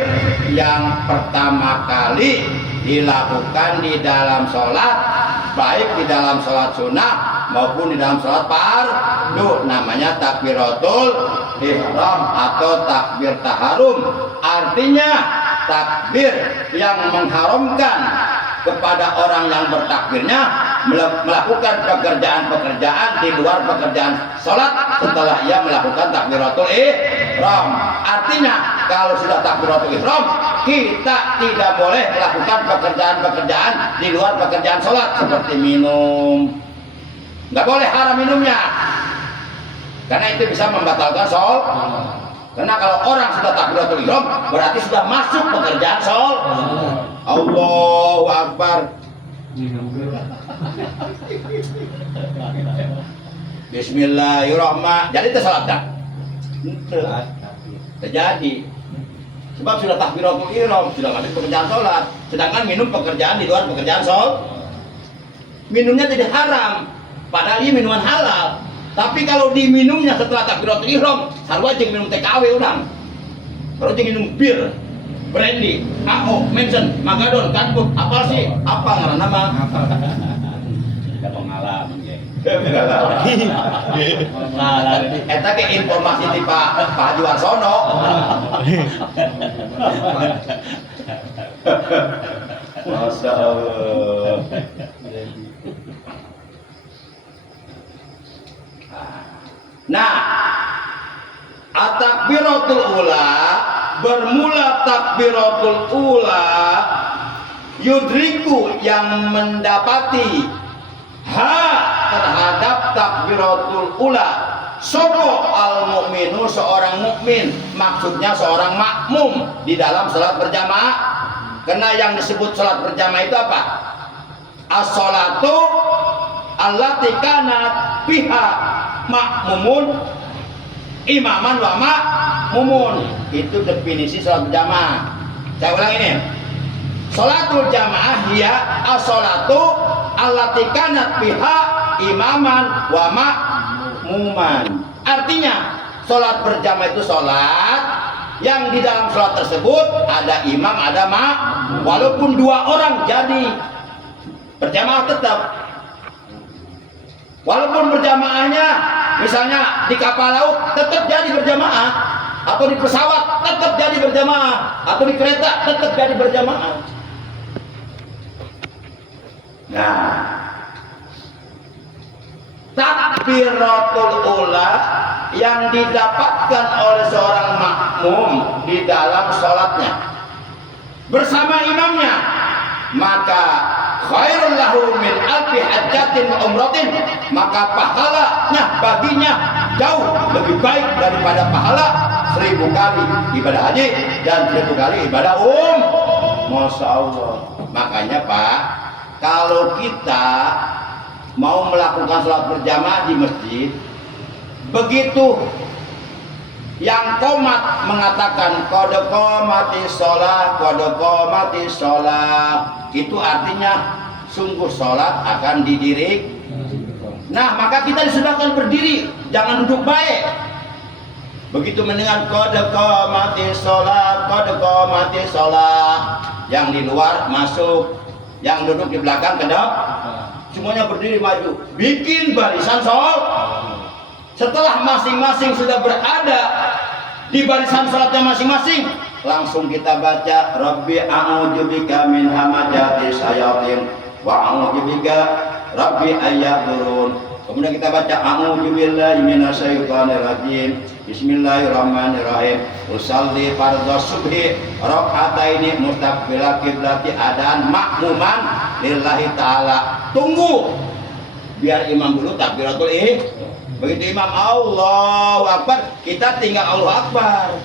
yang pertama kali dilakukan di dalam sholat, baik di dalam sholat sunnah maupun di dalam sholat fardu, namanya takbiratul ihram atau takbir taharrum. Artinya takbir yang mengharamkan kepada orang yang bertakbirnya melakukan pekerjaan-pekerjaan di luar pekerjaan sholat setelah ia melakukan takbiratul ihram. Artinya kalau sudah takbiratul ihram, kita tidak boleh melakukan pekerjaan-pekerjaan di luar pekerjaan sholat seperti minum. Nggak boleh, haram minumnya, karena itu bisa membatalkan sholat. Karena kalau orang sudah takbiratul ihram berarti sudah masuk pekerjaan sholat. Allahu Akbar. Bismillahirrahmanirrahim. Jadi itu sholat dah. Terjadi. Sebab sudah takbiratul ihram, sudah masuk pekerjaan sholat. Sedangkan minum pekerjaan di luar pekerjaan sholat. Minumnya tidak haram, padahal ini minuman halal. Tapi kalau diminumnya setelah takbiratul ihram, sarua jeung minum TKW urang. Sarua jeung minum bir, brandy, AO, Manson, Magadon, Kanput, apa sih? Apa ngaranna mah? Kita pengalaman ge. Eta ge informasi ti Pak Haji Warsono. Masya Allah. Nah, at-takbiratul ula bermula takbiratul ula yudriku yang mendapati terhadap takbiratul ula sopo al mukminu seorang mukmin, maksudnya seorang makmum di dalam salat berjamaah. Karena yang disebut salat berjamaah itu apa? As-sholatu allati kanat biha makmumun imaman wa makmumun. Itu definisi salat berjamaah. Saya ulang ini. Salatul jamaah hiya as-sholatu allati kanat biha imaman wa makmuman. Artinya salat berjamaah itu salat yang di dalam salat tersebut ada imam, ada makmum. Walaupun dua orang jadi berjamaah tetap. Walaupun berjamaahnya misalnya di kapal laut tetap jadi berjamaah, atau di pesawat tetap jadi berjamaah, atau di kereta tetap jadi berjamaah. Nah, takbiratul ula yang didapatkan oleh seorang makmum di dalam sholatnya bersama imamnya, maka khairul lahu min alfi hajjatin wa umratin, maka pahalanya baginya jauh lebih baik daripada pahala 1000 kali ibadah haji dan 1000 kali ibadah Masya Allah. Makanya Pak, kalau kita mau melakukan sholat berjamaah di masjid, begitu yang qomat mengatakan qad qomatis sholat, itu artinya sungguh sholat akan didiri. Nah, maka kita disunahkan berdiri, jangan duduk baik. Begitu mendengar qad qomatis sholat, yang di luar masuk, yang duduk di belakang kedap, semuanya berdiri maju, bikin barisan sholat. Setelah masing-masing sudah berada di barisan sholatnya masing-masing, langsung kita baca Rabbi a'udzubika min hamajati syayatin wa a'udzubika Rabbi ayahdurun. Kemudian kita baca a'udzubillahi minasyaitonir rajim. Bismillahirrahmanirrahim. Usalli fardhu subhi raka'ataini mustaqbilal qiblati adan makmuman lillahi taala. Tunggu biar imam dulu takbiratul ihram. Begitu imam Allahu Akbar, kita tinggal Allahu Akbar.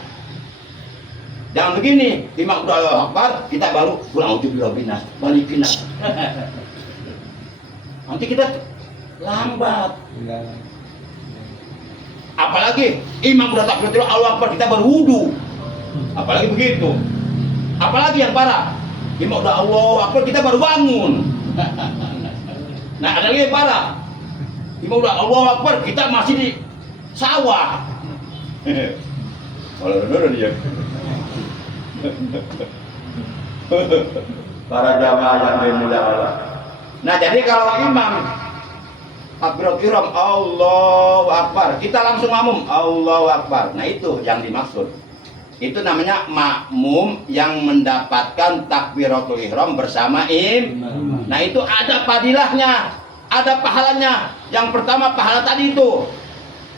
Jangan begini, imam udah Allahu Akbar, kita baru a'udzubillahi balikin. Nanti kita lambat. Apalagi imam udah takbiratul Allahu Akbar, kita baru wudu. Apalagi begitu. Apalagi yang parah, imam udah Allahu Akbar, kita baru bangun. Nah, ada lagi yang parah, imam udah Allahu Akbar, kita masih di sawah. Kalau dia. Para jamaah yang dimuliakan Allah. Nah, jadi kalau imam takbiratul ihram Allahu Akbar, kita langsung makmum Allahu Akbar. Nah, itu yang dimaksud. Itu namanya makmum yang mendapatkan takbiratul ihram bersama imam. Nah, itu ada fadilahnya, ada pahalanya. Yang pertama pahala tadi itu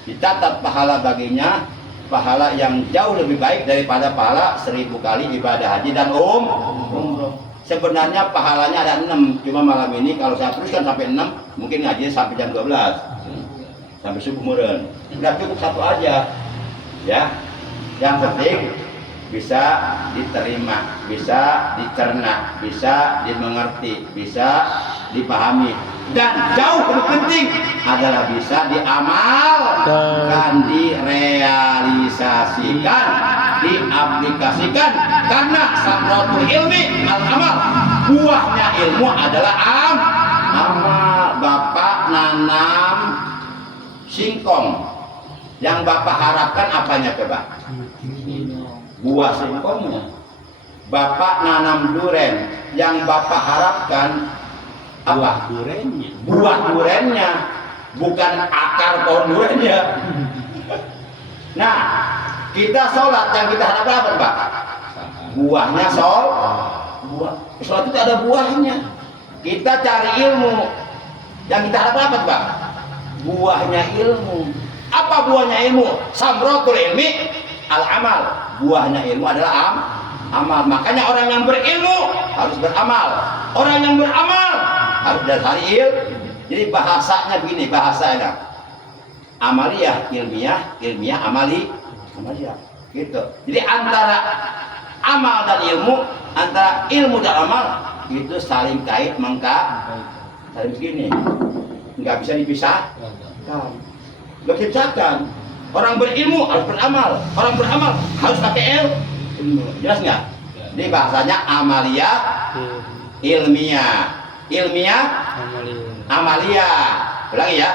dicatat pahala baginya, pahala yang jauh lebih baik daripada pahala 1000 kali ibadah haji dan umroh. Sebenarnya pahalanya ada 6, cuma malam ini kalau saya teruskan sampai 6, mungkin ngajinya sampai jam 12 sampai subuh meureun. Udah cukup satu aja ya. Yang penting bisa diterima, bisa dicerna, bisa dimengerti, bisa dipahami, dan jauh lebih penting adalah bisa diamalkan, direalisasikan, diaplikasikan. Karena samratul ilmi al-amal, buahnya ilmu adalah amal. Bapak nanam singkong, yang Bapak harapkan apanya coba? Buah singkongnya. Bapak nanam duren, yang Bapak harapkan apa? Buah durennya, bukan akar pohon durennya. Nah, kita sholat yang kita harapkan apa, Pak? Buahnya buah. Sholat itu ada buahnya. Kita cari ilmu, yang kita harapkan apa, Pak? Buahnya ilmu. Apa buahnya ilmu? Samratul ilmi al-amal. Buahnya ilmu adalah amal. Makanya orang yang berilmu harus beramal. Orang yang beramal harus dasari ilmu. Jadi bahasanya begini, bahasanya amaliyah, ilmiah, amaliyah. Gitu. Jadi antara amal dan ilmu, antara ilmu dan amal itu saling kait saling begini. Nggak bisa dipisahkan. Nggak bisa dipisahkan. Orang berilmu harus beramal, orang beramal harus pakai ilmu. Jelas nggak? Ini bahasanya amaliyah, ilmiah, amaliyah. Ulangi ya.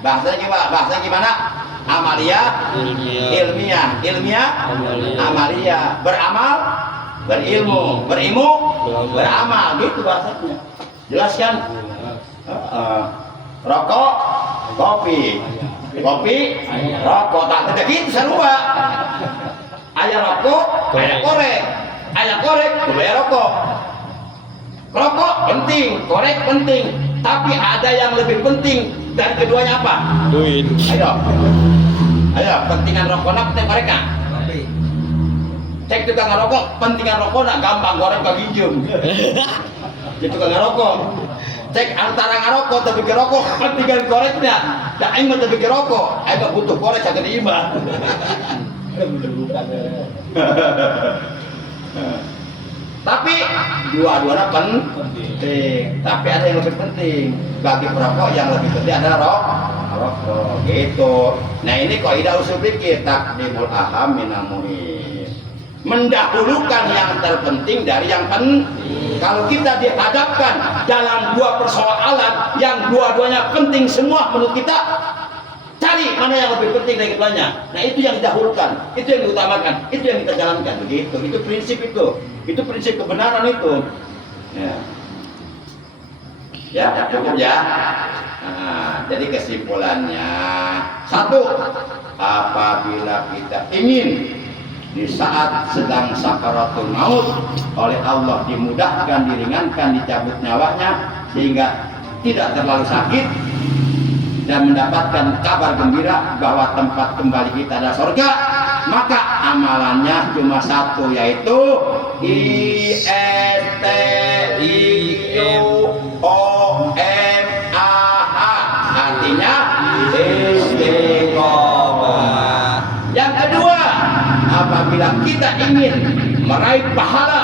Bahasanya gimana? Amaliyah, ilmiah, amaliyah. Beramal, berilmu, beramal. Gitu bahasanya. Jelas kan? Rokok, kopi, rokok. Tak ada gitu sarua. Ayah rokok, ayah korek, ayah rokok. Rokok penting, korek penting, tapi ada yang lebih penting dari keduanya apa? Duit. Ayo, pentingan rokok nak, penting korek nak. Cek tukang rokok, pentingan rokok nak gampang, korek gak ginjum. Jadi tukang rokok. cek antara ngarokok tapi ngerokok kepentingan koreknya. Da aing mah tapi ngerokok, aing mah butuh korek saged imah. Tapi dua-duanya penting. Tapi ada yang lebih penting. Bagi perokok yang lebih penting adalah rokok. Gitu. Nah ini kaidah usul fikih taqdimul aham minal muhim. Mendahulukan yang terpenting dari yang penting. Kalau kita dihadapkan dalam dua persoalan yang dua-duanya penting semua menurut kita, cari mana yang lebih penting dari keduanya. Nah itu yang didahulukan, itu yang diutamakan, itu yang kita jalankan. Begitu. Itu prinsip itu. Itu prinsip kebenaran itu. Ya, cukup ya. Nah, jadi kesimpulannya, satu, apabila kita ingin di saat sedang sakaratul maut oleh Allah dimudahkan, diringankan, dicabut nyawanya sehingga tidak terlalu sakit dan mendapatkan kabar gembira bahwa tempat kembali kita adalah surga, maka amalannya cuma satu, yaitu ISTIQOMAH, artinya istiqomah. Yang kedua, apabila kita ingin meraih pahala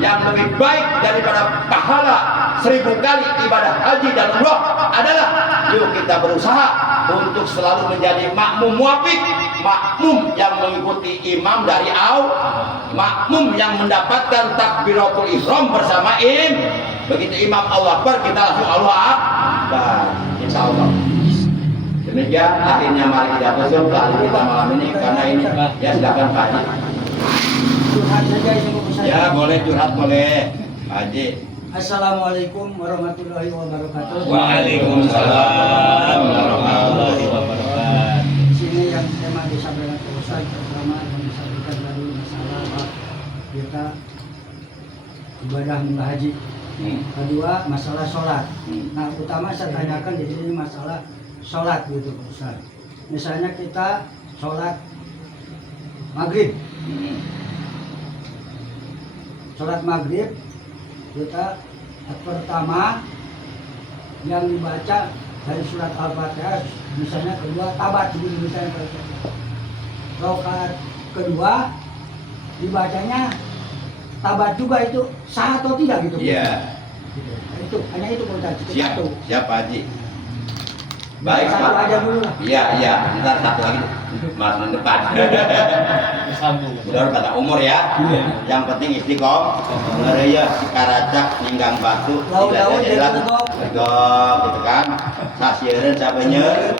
yang lebih baik daripada pahala 1000 kali ibadah haji dan umrah adalah yuk kita berusaha untuk selalu menjadi makmum muwafiq, makmum yang mengikuti imam dari makmum yang mendapatkan takbiratul ihram bersama begitu imam Allah Akbar kita langsung Allah Akbar, insyaallah. Demikian akhirnya mari kita tutup kali kita malam ini karena ini ya silakan Pak Haji. Curhat saja ini Bu saya. Ya boleh curhat boleh Pak Haji. Assalamualaikum warahmatullahi wabarakatuh. Waalaikumsalam warahmatullahi wabarakatuh. Di sini yang tema disampaikan ke Ustaz pertama yang disampaikan dari masalah kita ibadah umrah haji. Kedua masalah sholat. Nah utama saya tanyakan di sini masalah sholat gitu Ustaz. Misalnya kita sholat maghrib. Sholat maghrib kita pertama yang dibaca dari surat Al-Fatihah, misalnya kedua tabat begitu misalnya. Rakaat kedua dibacanya tabat juga, itu sah atau tidak gitu? Iya. Itu hanya itu Ustaz. Siap Pak Haji. Baik satu Pak. aja dulu lah. Iya. Ntar satu lagi Mas di depan. Udah kata umur ya. Yang penting istiqomah. Ngereya karacak ninggang batu. Laut-laut jelas. tegok. Tegok gitu kan. Sasieun sabenya.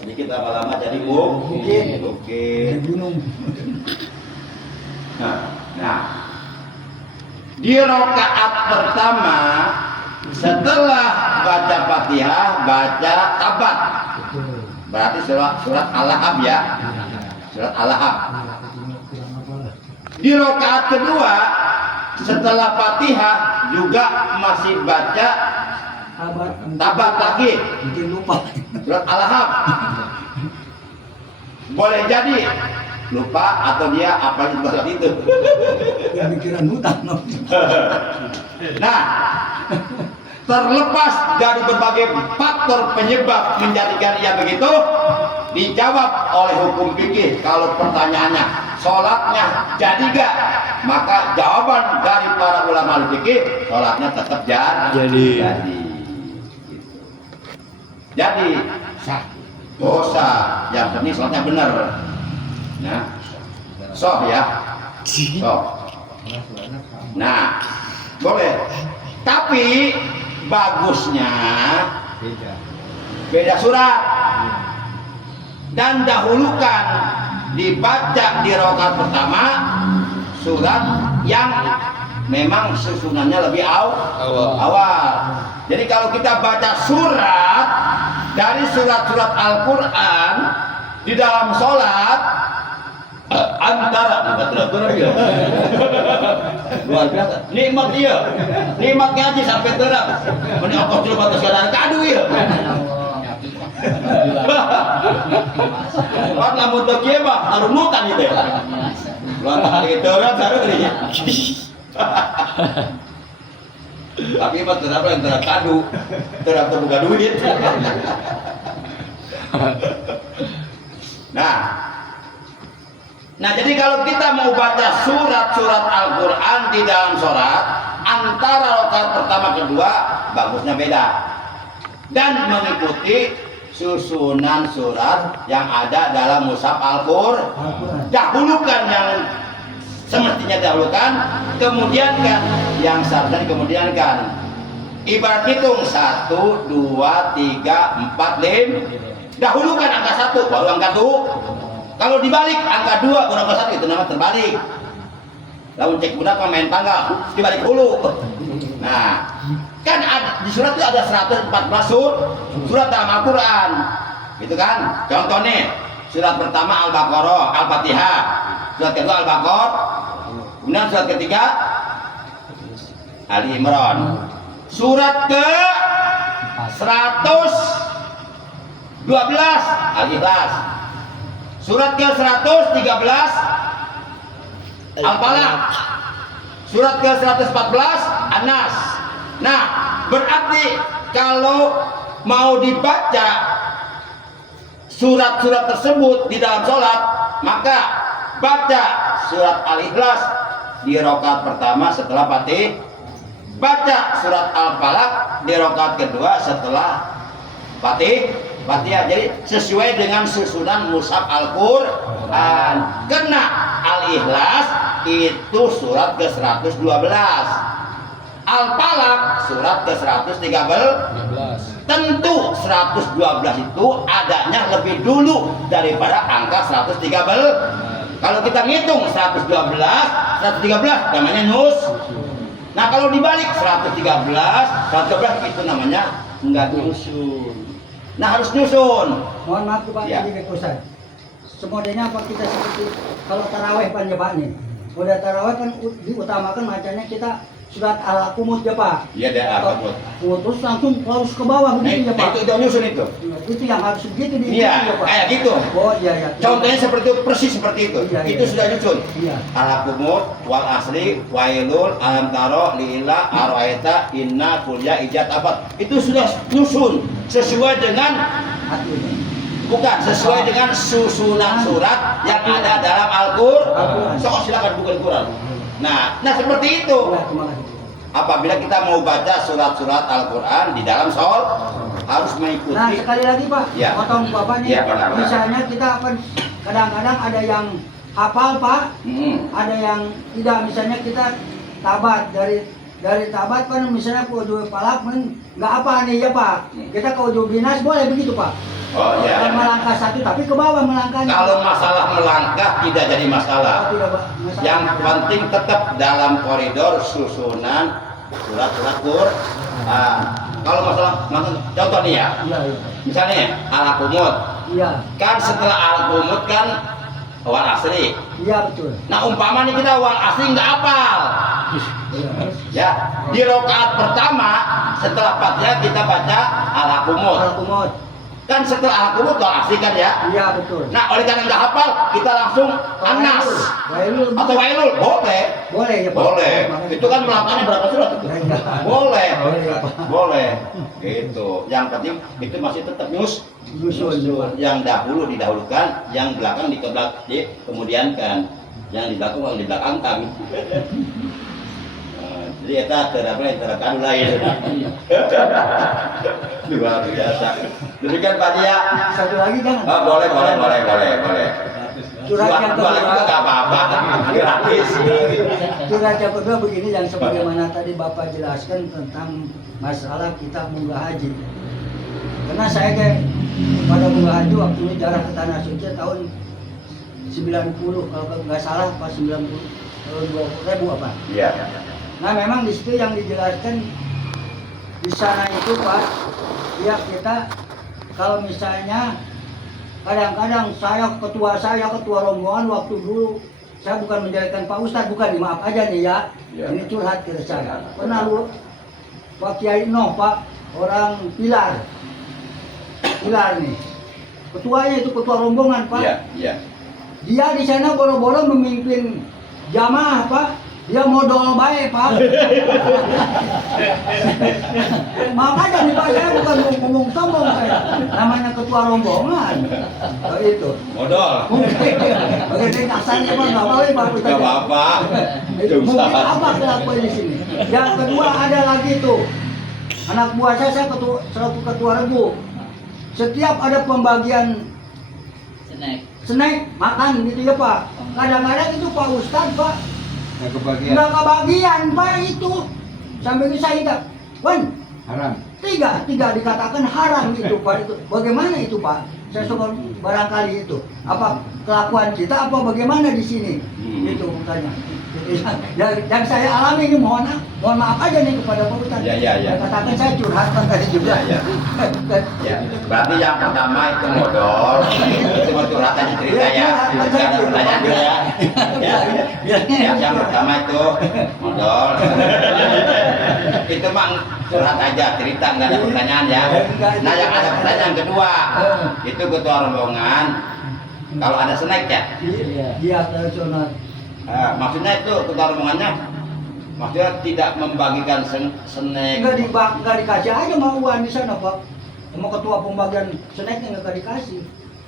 Sedikit lama-lama jadi bukit. Di gunung. Nah. Di rakaat pertama setelah baca Fatihah baca tabat. Berarti surat Al-Lahab ya. Surat Al-Lahab. Di rakaat kedua setelah Fatihah juga masih baca tabat lagi. Bikin lupa. Surat Al-Lahab. Boleh jadi lupa atau dia apa itu. Pikiran hutang. Nah, terlepas dari berbagai faktor penyebab menjadikan ia begitu, dijawab oleh hukum fikih. Kalau pertanyaannya sholatnya jadi gak, maka jawaban dari para ulama fikih sholatnya tetap jadi sah, dosa yang penting sholatnya benar. Nah, soh ya, soh. Nah, boleh. Tapi bagusnya beda surat dan dahulukan dibaca di rakaat pertama surat yang memang susunannya lebih awal. Jadi kalau kita baca surat dari surat-surat Al-Quran di dalam sholat antara luar biasa nikmat dia, nikmat ngaji sampai terang meni aku dulu batas kadang kadu ya kan lamun teu kieu mah harunutan itu ya luar itu kan baru ini Tapi mah terapa yang terkadu, terapa buka duit. Nah, jadi kalau kita mau baca surat-surat Al-Quran di dalam sholat, antara rakaat pertama kedua bagusnya beda, dan mengikuti susunan surat yang ada dalam mushaf Al-Quran. Dahulukan yang semestinya dahulukan, kemudian kan yang seharusnya kemudian kan. Ibarat hitung 1, 2, 3, 4, 5. Dahulukan angka 1 baru angka 2. Kalau dibalik angka 2 baru angka 1 itu nama terbalik. Lalu cek budak main tanggal dibalik dulu. Nah, kan di surat itu ada 114 surat dalam Al-Quran, gitu kan? Contohnya surat pertama Al-Baqarah, Al-Fatihah. Surat kedua Al-Baqarah. Kemudian surat ketiga Ali Imran. Surat ke 112 Al-Ikhlas. Surat ke 113 Al-Falaq. Surat ke 114 An-Nas. Nah, berarti kalau mau dibaca surat-surat tersebut di dalam sholat, maka baca surat Al-Ikhlas di rakaat pertama setelah Fatihah, baca surat Al-Falaq di rakaat kedua setelah Fatihah. Jadi sesuai dengan susunan mushaf Al-Quran. Kena Al-Ikhlas itu surat ke 112, Al-Falaq surat ke 113. Tentu 112 itu adanya lebih dulu daripada angka 113. Kalau kita ngitung 113 namanya nus. Nah, kalau dibalik 113 itu namanya enggak nyusun. Nah, harus nyusun. Mohon maaf Pak, Ya. tadi Ustaz. Semodenya apa kita seperti kalau taraweh panjang nih. Udah taraweh kan diutamakan bacanya kita surat Al-Qumut ya Pak. Iya, ada Al-Qumut. Terus langsung harus ke bawah begitu ya Pak. Itu nyusun itu. Itu yang harus begitu di Iya, ya Pak. kayak gitu. Oh iya ya. Contohnya seperti itu, persis seperti itu. Iya, Itu iya. sudah nyusun. Iya. Al-Qumut, wal asri, wailul, alam taro, lila, araita, inna, kulya, ijat, apa. Itu sudah nyusun sesuai dengan bukan sesuai dengan susunan surat yang ada dalam Al-Quran. So, silakan buka Al-Quran. Nah, seperti itu. Ya, terima kasih. Apabila kita mau baca surat-surat Al-Quran di dalam sholat, harus mengikuti. Nah, sekali lagi Pak, Ya. potong Bapak nih. Ya, benar. Misalnya kita akan kadang-kadang ada yang hafal Pak, ada yang tidak. Misalnya kita tabat dari tabat kan misalnya ke ujung palak nggak apa nih ya Pak. Kita ke ujung binas boleh begitu Pak. Oh iya. Bukan melangkah satu tapi ke bawah melangkahnya. Kalau masalah melangkah tidak jadi masalah. Oh, tidak, Pak. Masalah. Yang penting tetap dalam koridor susunan surat-surat Quran. Kalau masalah contoh nih ya. Iya, iya. Misalnya Al-Qumut. Iya. Kan setelah Al-Qumut kan wal asri. Iya betul. Nah, umpama nih kita wal asri nggak hafal. Iya. Ya, di rakaat pertama setelah Fatihah kita baca Al-Qumut. Al-Qumut. Kan setelah Al-Qumut wal asri kan ya. Iya betul. Nah, oleh karena nggak hafal, kita langsung An-Nas Wailul. atau Wailul, boleh. Boleh ya Pak. Boleh. Itu kan melangkahnya berapa surat itu? Iya. Boleh. Boleh, ya, Pak. Boleh. Gitu. Yang penting itu masih tetap Nyusun. yang dahulu didahulukan, yang belakang dikemudiankan, yang di belakangkan. Jadi kita terapkan lain. Luar biasa. Demikian Pak Dia. Satu lagi jangan. Oh, boleh. Surat yang Dua lagi juga nggak apa-apa, gratis. Surat yang kedua begini, yang sebagaimana tadi Bapak jelaskan tentang masalah kita munggah haji. Karena saya kayak pada munggah haji waktu itu jarah ke Tanah Suci tahun 90 kalau nggak salah pas 90 2000 apa. Iya. Nah memang di situ yang dijelaskan di sana itu Pak, ya kita kalau misalnya kadang-kadang saya ketua rombongan waktu dulu, saya bukan menjelekan Pak Ustadz, bukan, maaf aja nih ya, Ya. ini curhat ke saya. Pernah lu Pak Kiai Noh Pak, orang Pilar nih, ketuanya itu ketua rombongan Pak. Iya. Dia di sana boro-boro memimpin jamaah Pak, Ya modal baik Pak. Makanya nih Pak saya bukan ngomong sombong saya. Namanya ketua rombongan. Oh, itu. Modal. Mungkin kasarnya Pak nggak boleh Pak. Gak apa-apa. Mungkin apa kelakuan di sini. Yang kedua ada lagi tuh. Anak buah saya selaku ketua regu. Setiap ada pembagian snack makan gitu ya Pak. Kadang-kadang itu Pak Ustadz Pak nggak kebagian Pak itu sampai ini saya tidak Wan Haram. tiga dikatakan haram gitu Pak itu bagaimana itu Pak saya suka barangkali itu apa kelakuan kita apa bagaimana di sini itu tanya yang saya alami ini mohon maaf aja nih kepada Pak Ustadz. Ya. Saya katakan saya curhatkan tadi juga Ya. Ya, berarti yang pertama itu modal, itu mau curhat aja cerita ya, ada pertanyaan juga ya. Yang pertama itu modal, itu mah curhat aja cerita nggak ada pertanyaan ya. Nah yang ada pertanyaan kedua, itu ketua rombongan, kalau ada snack ya, Iya tradisional. maksudnya itu ketua rombongannya, maksudnya tidak membagikan snack. Enggak dikasih aja mau uang di sana Pak. Sama ketua pembagian snacknya enggak dikasih.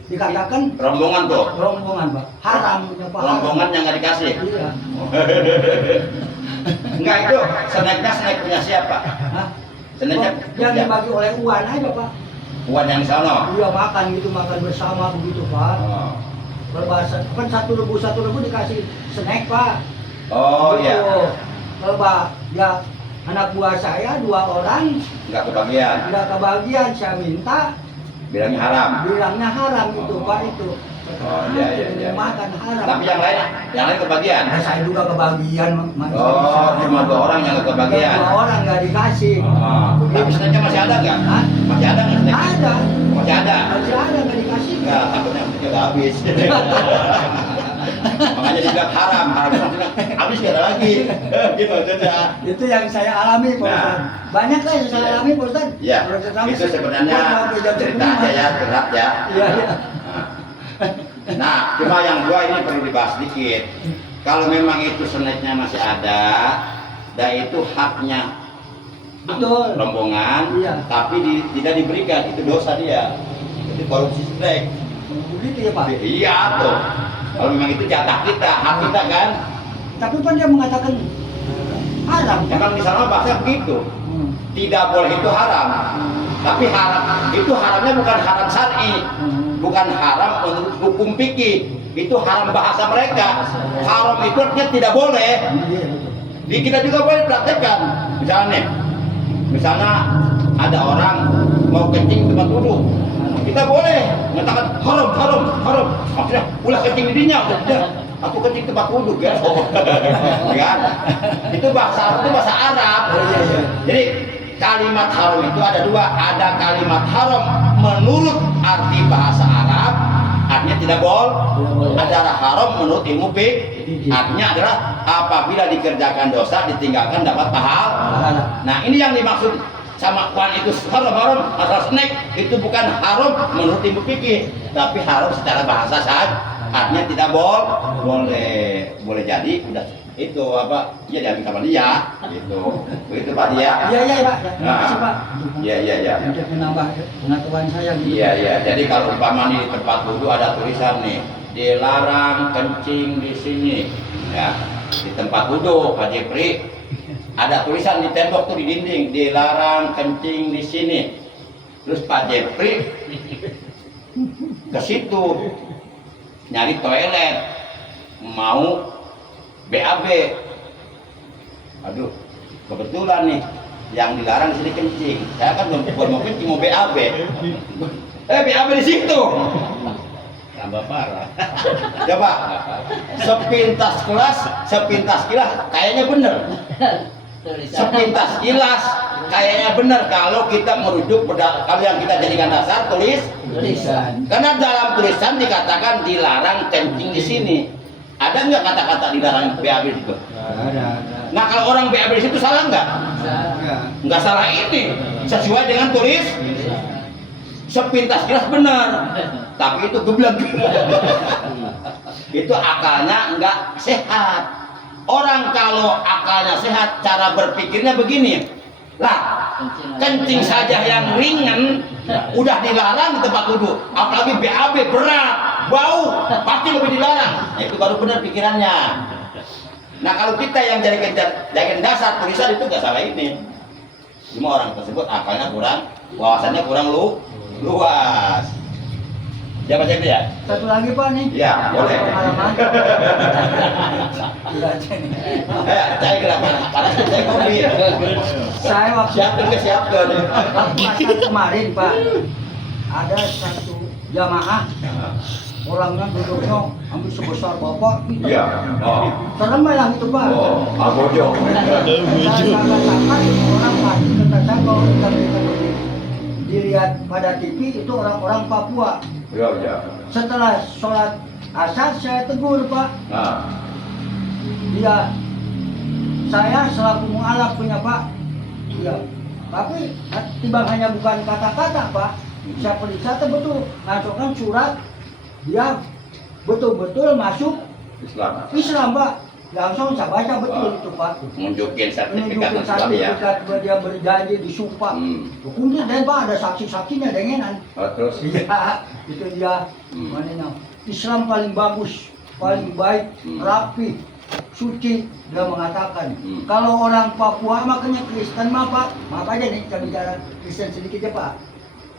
Dikatakan Rombongan tuh, rombongan Pak. Haram punya Pak. rombongan yang nggak dikasih. Iya. Enggak itu, snack punya siapa? Hah? Snacknya Yang dibagi oleh Uan aja Pak. Uang yang sana. Iya makan gitu makan bersama begitu Pak. Oh, Berbahasa kan satu rebu dikasih snack Pak. oh Gitu. iya, Kalau Pak ya anak buah saya 2 orang nggak kebagian. nggak kebagian saya minta Bilangnya haram. bilangnya haram itu Pak itu. Oh iya. Makan haram. Tapi yang lain kebagian. Nah, saya juga kebagian. Oh, cuma 2 orang yang nggak kebagian. 2 orang nggak dikasih. Oh, tapi snacknya masih ada nggak? Hah? Masih ada nggak snack? Ada. Masih ada. Masih ada nggak dikasih. Enggak, takutnya udah habis. Makanya dibilang haram maksudnya habis nggak ada lagi. Gitu saja. Itu yang saya alami Pak Nah. Ustaz. Banyak lah yang saya alami Pak Ustaz. Ya, Kalau saya itu sebenarnya cerita aja ya, berat ya. Iya. Nah, cuma yang 2 ini perlu dibahas sedikit. Kalau memang itu snacknya masih ada, dan itu haknya Betul. rombongan, Iya. tapi tidak diberikan, itu dosa dia. Itu korupsi snack. Begitu ya Pak. Iya tuh. Kalau memang itu jatah kita, hak kita kan. Tapi kan dia mengatakan haram. Memang di sana bahasa begitu. Hmm. Tidak boleh itu haram. Tapi haram itu haramnya bukan haram syar'i, bukan haram menurut hukum fikih. Itu haram bahasa mereka. Haram itu artinya tidak boleh. Iya betul. Di kita juga boleh praktekkan. Misalnya ada orang mau kencing di tempat wudhu, kita boleh mengatakan haram. Maksudnya ulah kencing dirinya, aku kencing tempat wudhu, kan? Kan? Itu bahasa Arab, itu bahasa Arab. Iya. Jadi kalimat haram itu ada 2, ada kalimat haram menurut arti bahasa Arab, artinya tidak boleh. Ada haram menurut ilmu fikih, artinya adalah apabila dikerjakan dosa ditinggalkan dapat pahala. Nah ini yang dimaksud sama Wan itu haram asal snack itu bukan haram menurut ilmu fikih, tapi haram secara bahasa saja, artinya tidak boleh jadi udah itu apa ya diambil sama dia gitu begitu Pak dia. Iya Pak. Terima kasih Pak. Iya. Untuk menambah pengetahuan saya. Gitu. Iya. Jadi kalau umpama di tempat wudhu ada tulisan nih, dilarang kencing di sini, ya di tempat wudhu Pak Jepri ada tulisan di tembok tuh di dinding, dilarang kencing di sini. Terus Pak Jepri ke situ nyari toilet, mau BAB. Aduh, kebetulan nih yang dilarang di sini kencing. Saya kan belum mau kencing, mau BAB. BAB di situ. Tambah parah. Coba sepintas kilas kayaknya bener. Sepintas kilas kayaknya bener kalau kita merujuk kalau yang kita jadikan dasar tulisan. Karena dalam tulisan dikatakan dilarang kencing di sini. Ada nggak kata-kata dilarang BAB itu? Ada. Nah kalau orang BAB di situ salah nggak? Nggak salah ini. Sesuai dengan tulis. Sepintas kilas benar, tapi itu geblek. Itu akalnya nggak sehat. Orang kalau akalnya sehat, cara berpikirnya begini. Lah, kencing saja yang ringan udah dilarang di tempat wudhu, apalagi BAB berat, bau, pasti lebih dilarang. Nah, itu baru benar pikirannya. Nah, kalau kita yang jadikan dasar tulisan itu nggak salah ini. Cuma orang tersebut akalnya kurang, wawasannya kurang luas. Ya baca itu ya? Satu lagi Pak nih. Ya, boleh. Pengalaman. Tidak aja nih. Saya kenapa? Karena saya kopi. Saya waktu Siapkan. waktu asal kemarin Pak, ada satu jamaah orangnya duduknya hampir sebesar bapak gitu. Iya. Oh. Serem lah gitu Pak. Oh, abojo. Sangat-sangat orang pasti kata kalau kita dilihat pada TV itu orang-orang Papua. Iya. Setelah sholat asar saya tegur Pak. Nah, Iya, saya selaku mu'alaf punya Pak. Iya, tapi timbang hanya bukan kata-kata Pak. Saya periksa tuh betul, masukkan surat dia betul-betul masuk Islam Pak. Langsung saya baca betul itu Pak. nunjukin sertifikat Menunjukkan Islam ya. sertifikat bahwa dia berjanji disumpah. Hukumnya dan Pak ada saksi-saksinya dengenan. Oh, terus? Iya, itu dia. Mana Islam paling bagus, paling baik, rapi, suci. Dia mengatakan. Kalau orang Papua makanya Kristen mah Pak, maaf aja nih kita bicara Kristen sedikit ya Pak.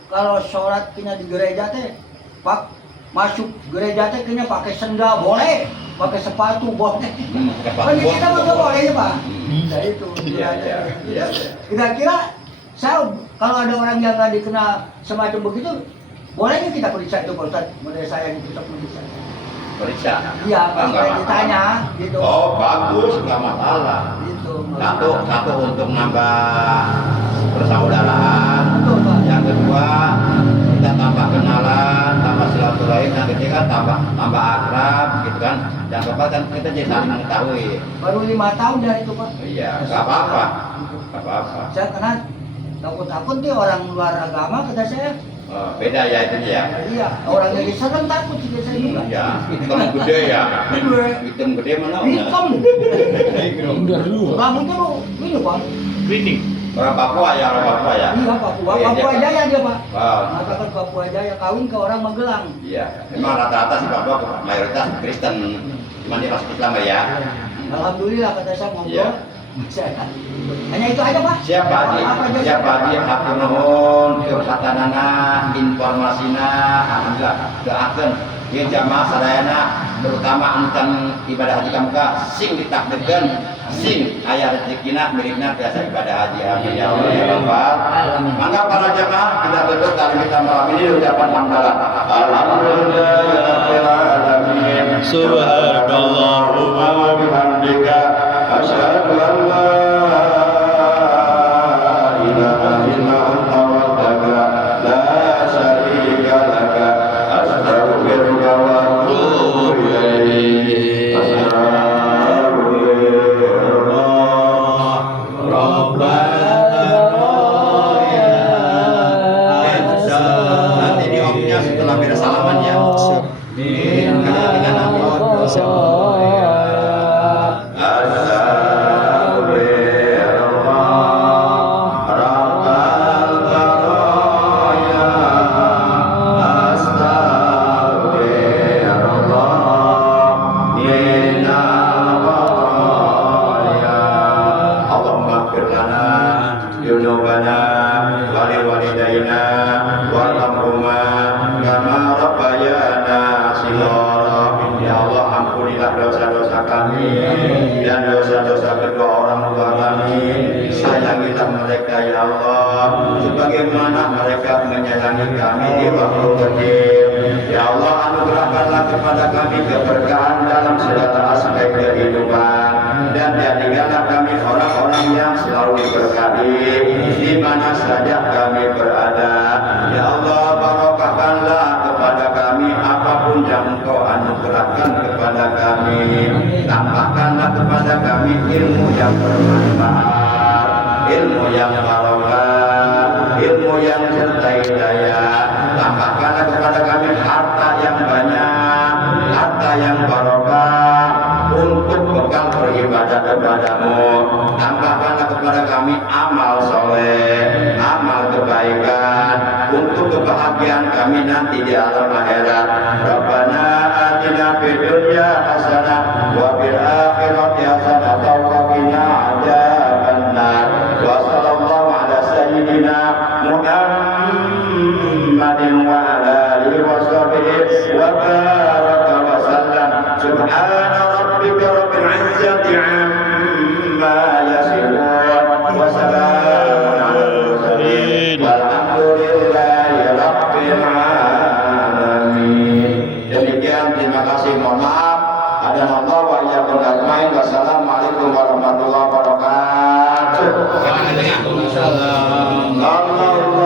Kalau sholat kena di gereja teh, Pak masuk gereja teh kena pakai sendal boleh, pakai sepatu boleh. Kan kita mah nggak boleh ya Pak. Nah itu. Iya. Kira-kira saya kalau ada orang yang nggak dikenal semacam begitu, bolehnya kita periksa itu Pak Ustadz? Model saya gitu untuk periksa. Periksa. Iya, Nggak pas masalah. ditanya gitu. Oh, bagus, nggak masalah. Gitu. Satu untuk nambah persaudaraan. Betul Pak. Yang kedua, kita tambah kenalan, tambah silaturahim. Yang ketiga, tambah akrab, gitu kan. Yang keempat kan kita jadi saling mengetahui. Baru 5 tahun dah itu Pak. Iya, nggak apa-apa. Nggak apa-apa. Saya karena takut-takut nih orang luar agama kata saya. Oh, beda ya itu ya. Iya, orang yang serem takut juga saya juga. Iya, hitam gede ya. Gede. Hitam gede mana? Hitam. Udah lu. Rambutnya lu ini Pak. Keriting. Orang Papua ya, orang Papua ya. Iya Papua, Iya, Papua dia- Jaya dia Pak. Oh, Mengatakan Papua Jaya kawin ke orang Magelang. iya. Memang rata-rata sih Papua mayoritas Kristen. Cuman dia masuk Islam ya. Alhamdulillah kata saya ngobrol. Iya. Saya- Hanya itu aja Pak. Siapa Haji? Apa aja? Siapa Haji? Hatur nuhun kepatanana, informasinya, alhamdulillah doakeun ieu jamaah sadayana terutama anutan ibadah haji kamuka sing ditakdirkeun sing aya rezekina milikna biasa ibadah haji. Amin ya Allah ya Rabbal. Mangga para jamaah kita tutup kali kita malam ini ucapan hamdalah. Alhamdulillahirabbil alamin. Subhanallahumma wa bihamdika asyhadu an la nanti di omnya setelah beres salaman ya. Ya Allah, ampunilah dosa-dosa kami dan dosa-dosa kedua orang tua kami. Sayangilah mereka ya Allah, sebagaimana mereka menyayangi kami di waktu kecil. Ya Allah, anugerahkanlah kepada kami keberkahan dalam segala aspek kehidupan dan jadikanlah kami orang-orang yang selalu diberkati di mana saja kami berada. Ya Allah, barokahkanlah kepada kami apapun yang Engkau anugerahkan kepada kami. Tambahkanlah kepada kami ilmu yang bermanfaat, ilmu yang barokah, ilmu yang serta hidayah. Tambahkanlah kepada kami harta yang banyak, harta yang barokah untuk bekal beribadah kebahagiaan kami nanti di alam akhirat. Rabbana atina fid dunya hasanah wa fil akhirati hasanah wa qina adzabannar. Wa sallallahu ala sayyidina Muhammadin wa ala alihi wa sahbihi wa baraka wa sallam. Subhana rabbika rabbil izzati amma yasifun wa salamun alal mursalin walhamdulillahi rabbil alamin. Demikian, terima kasih, mohon maaf. Ada Allah wa iyyakum ajmain. Wassalamualaikum warahmatullahi wabarakatuh. Waalaikumsalam. Sallallahu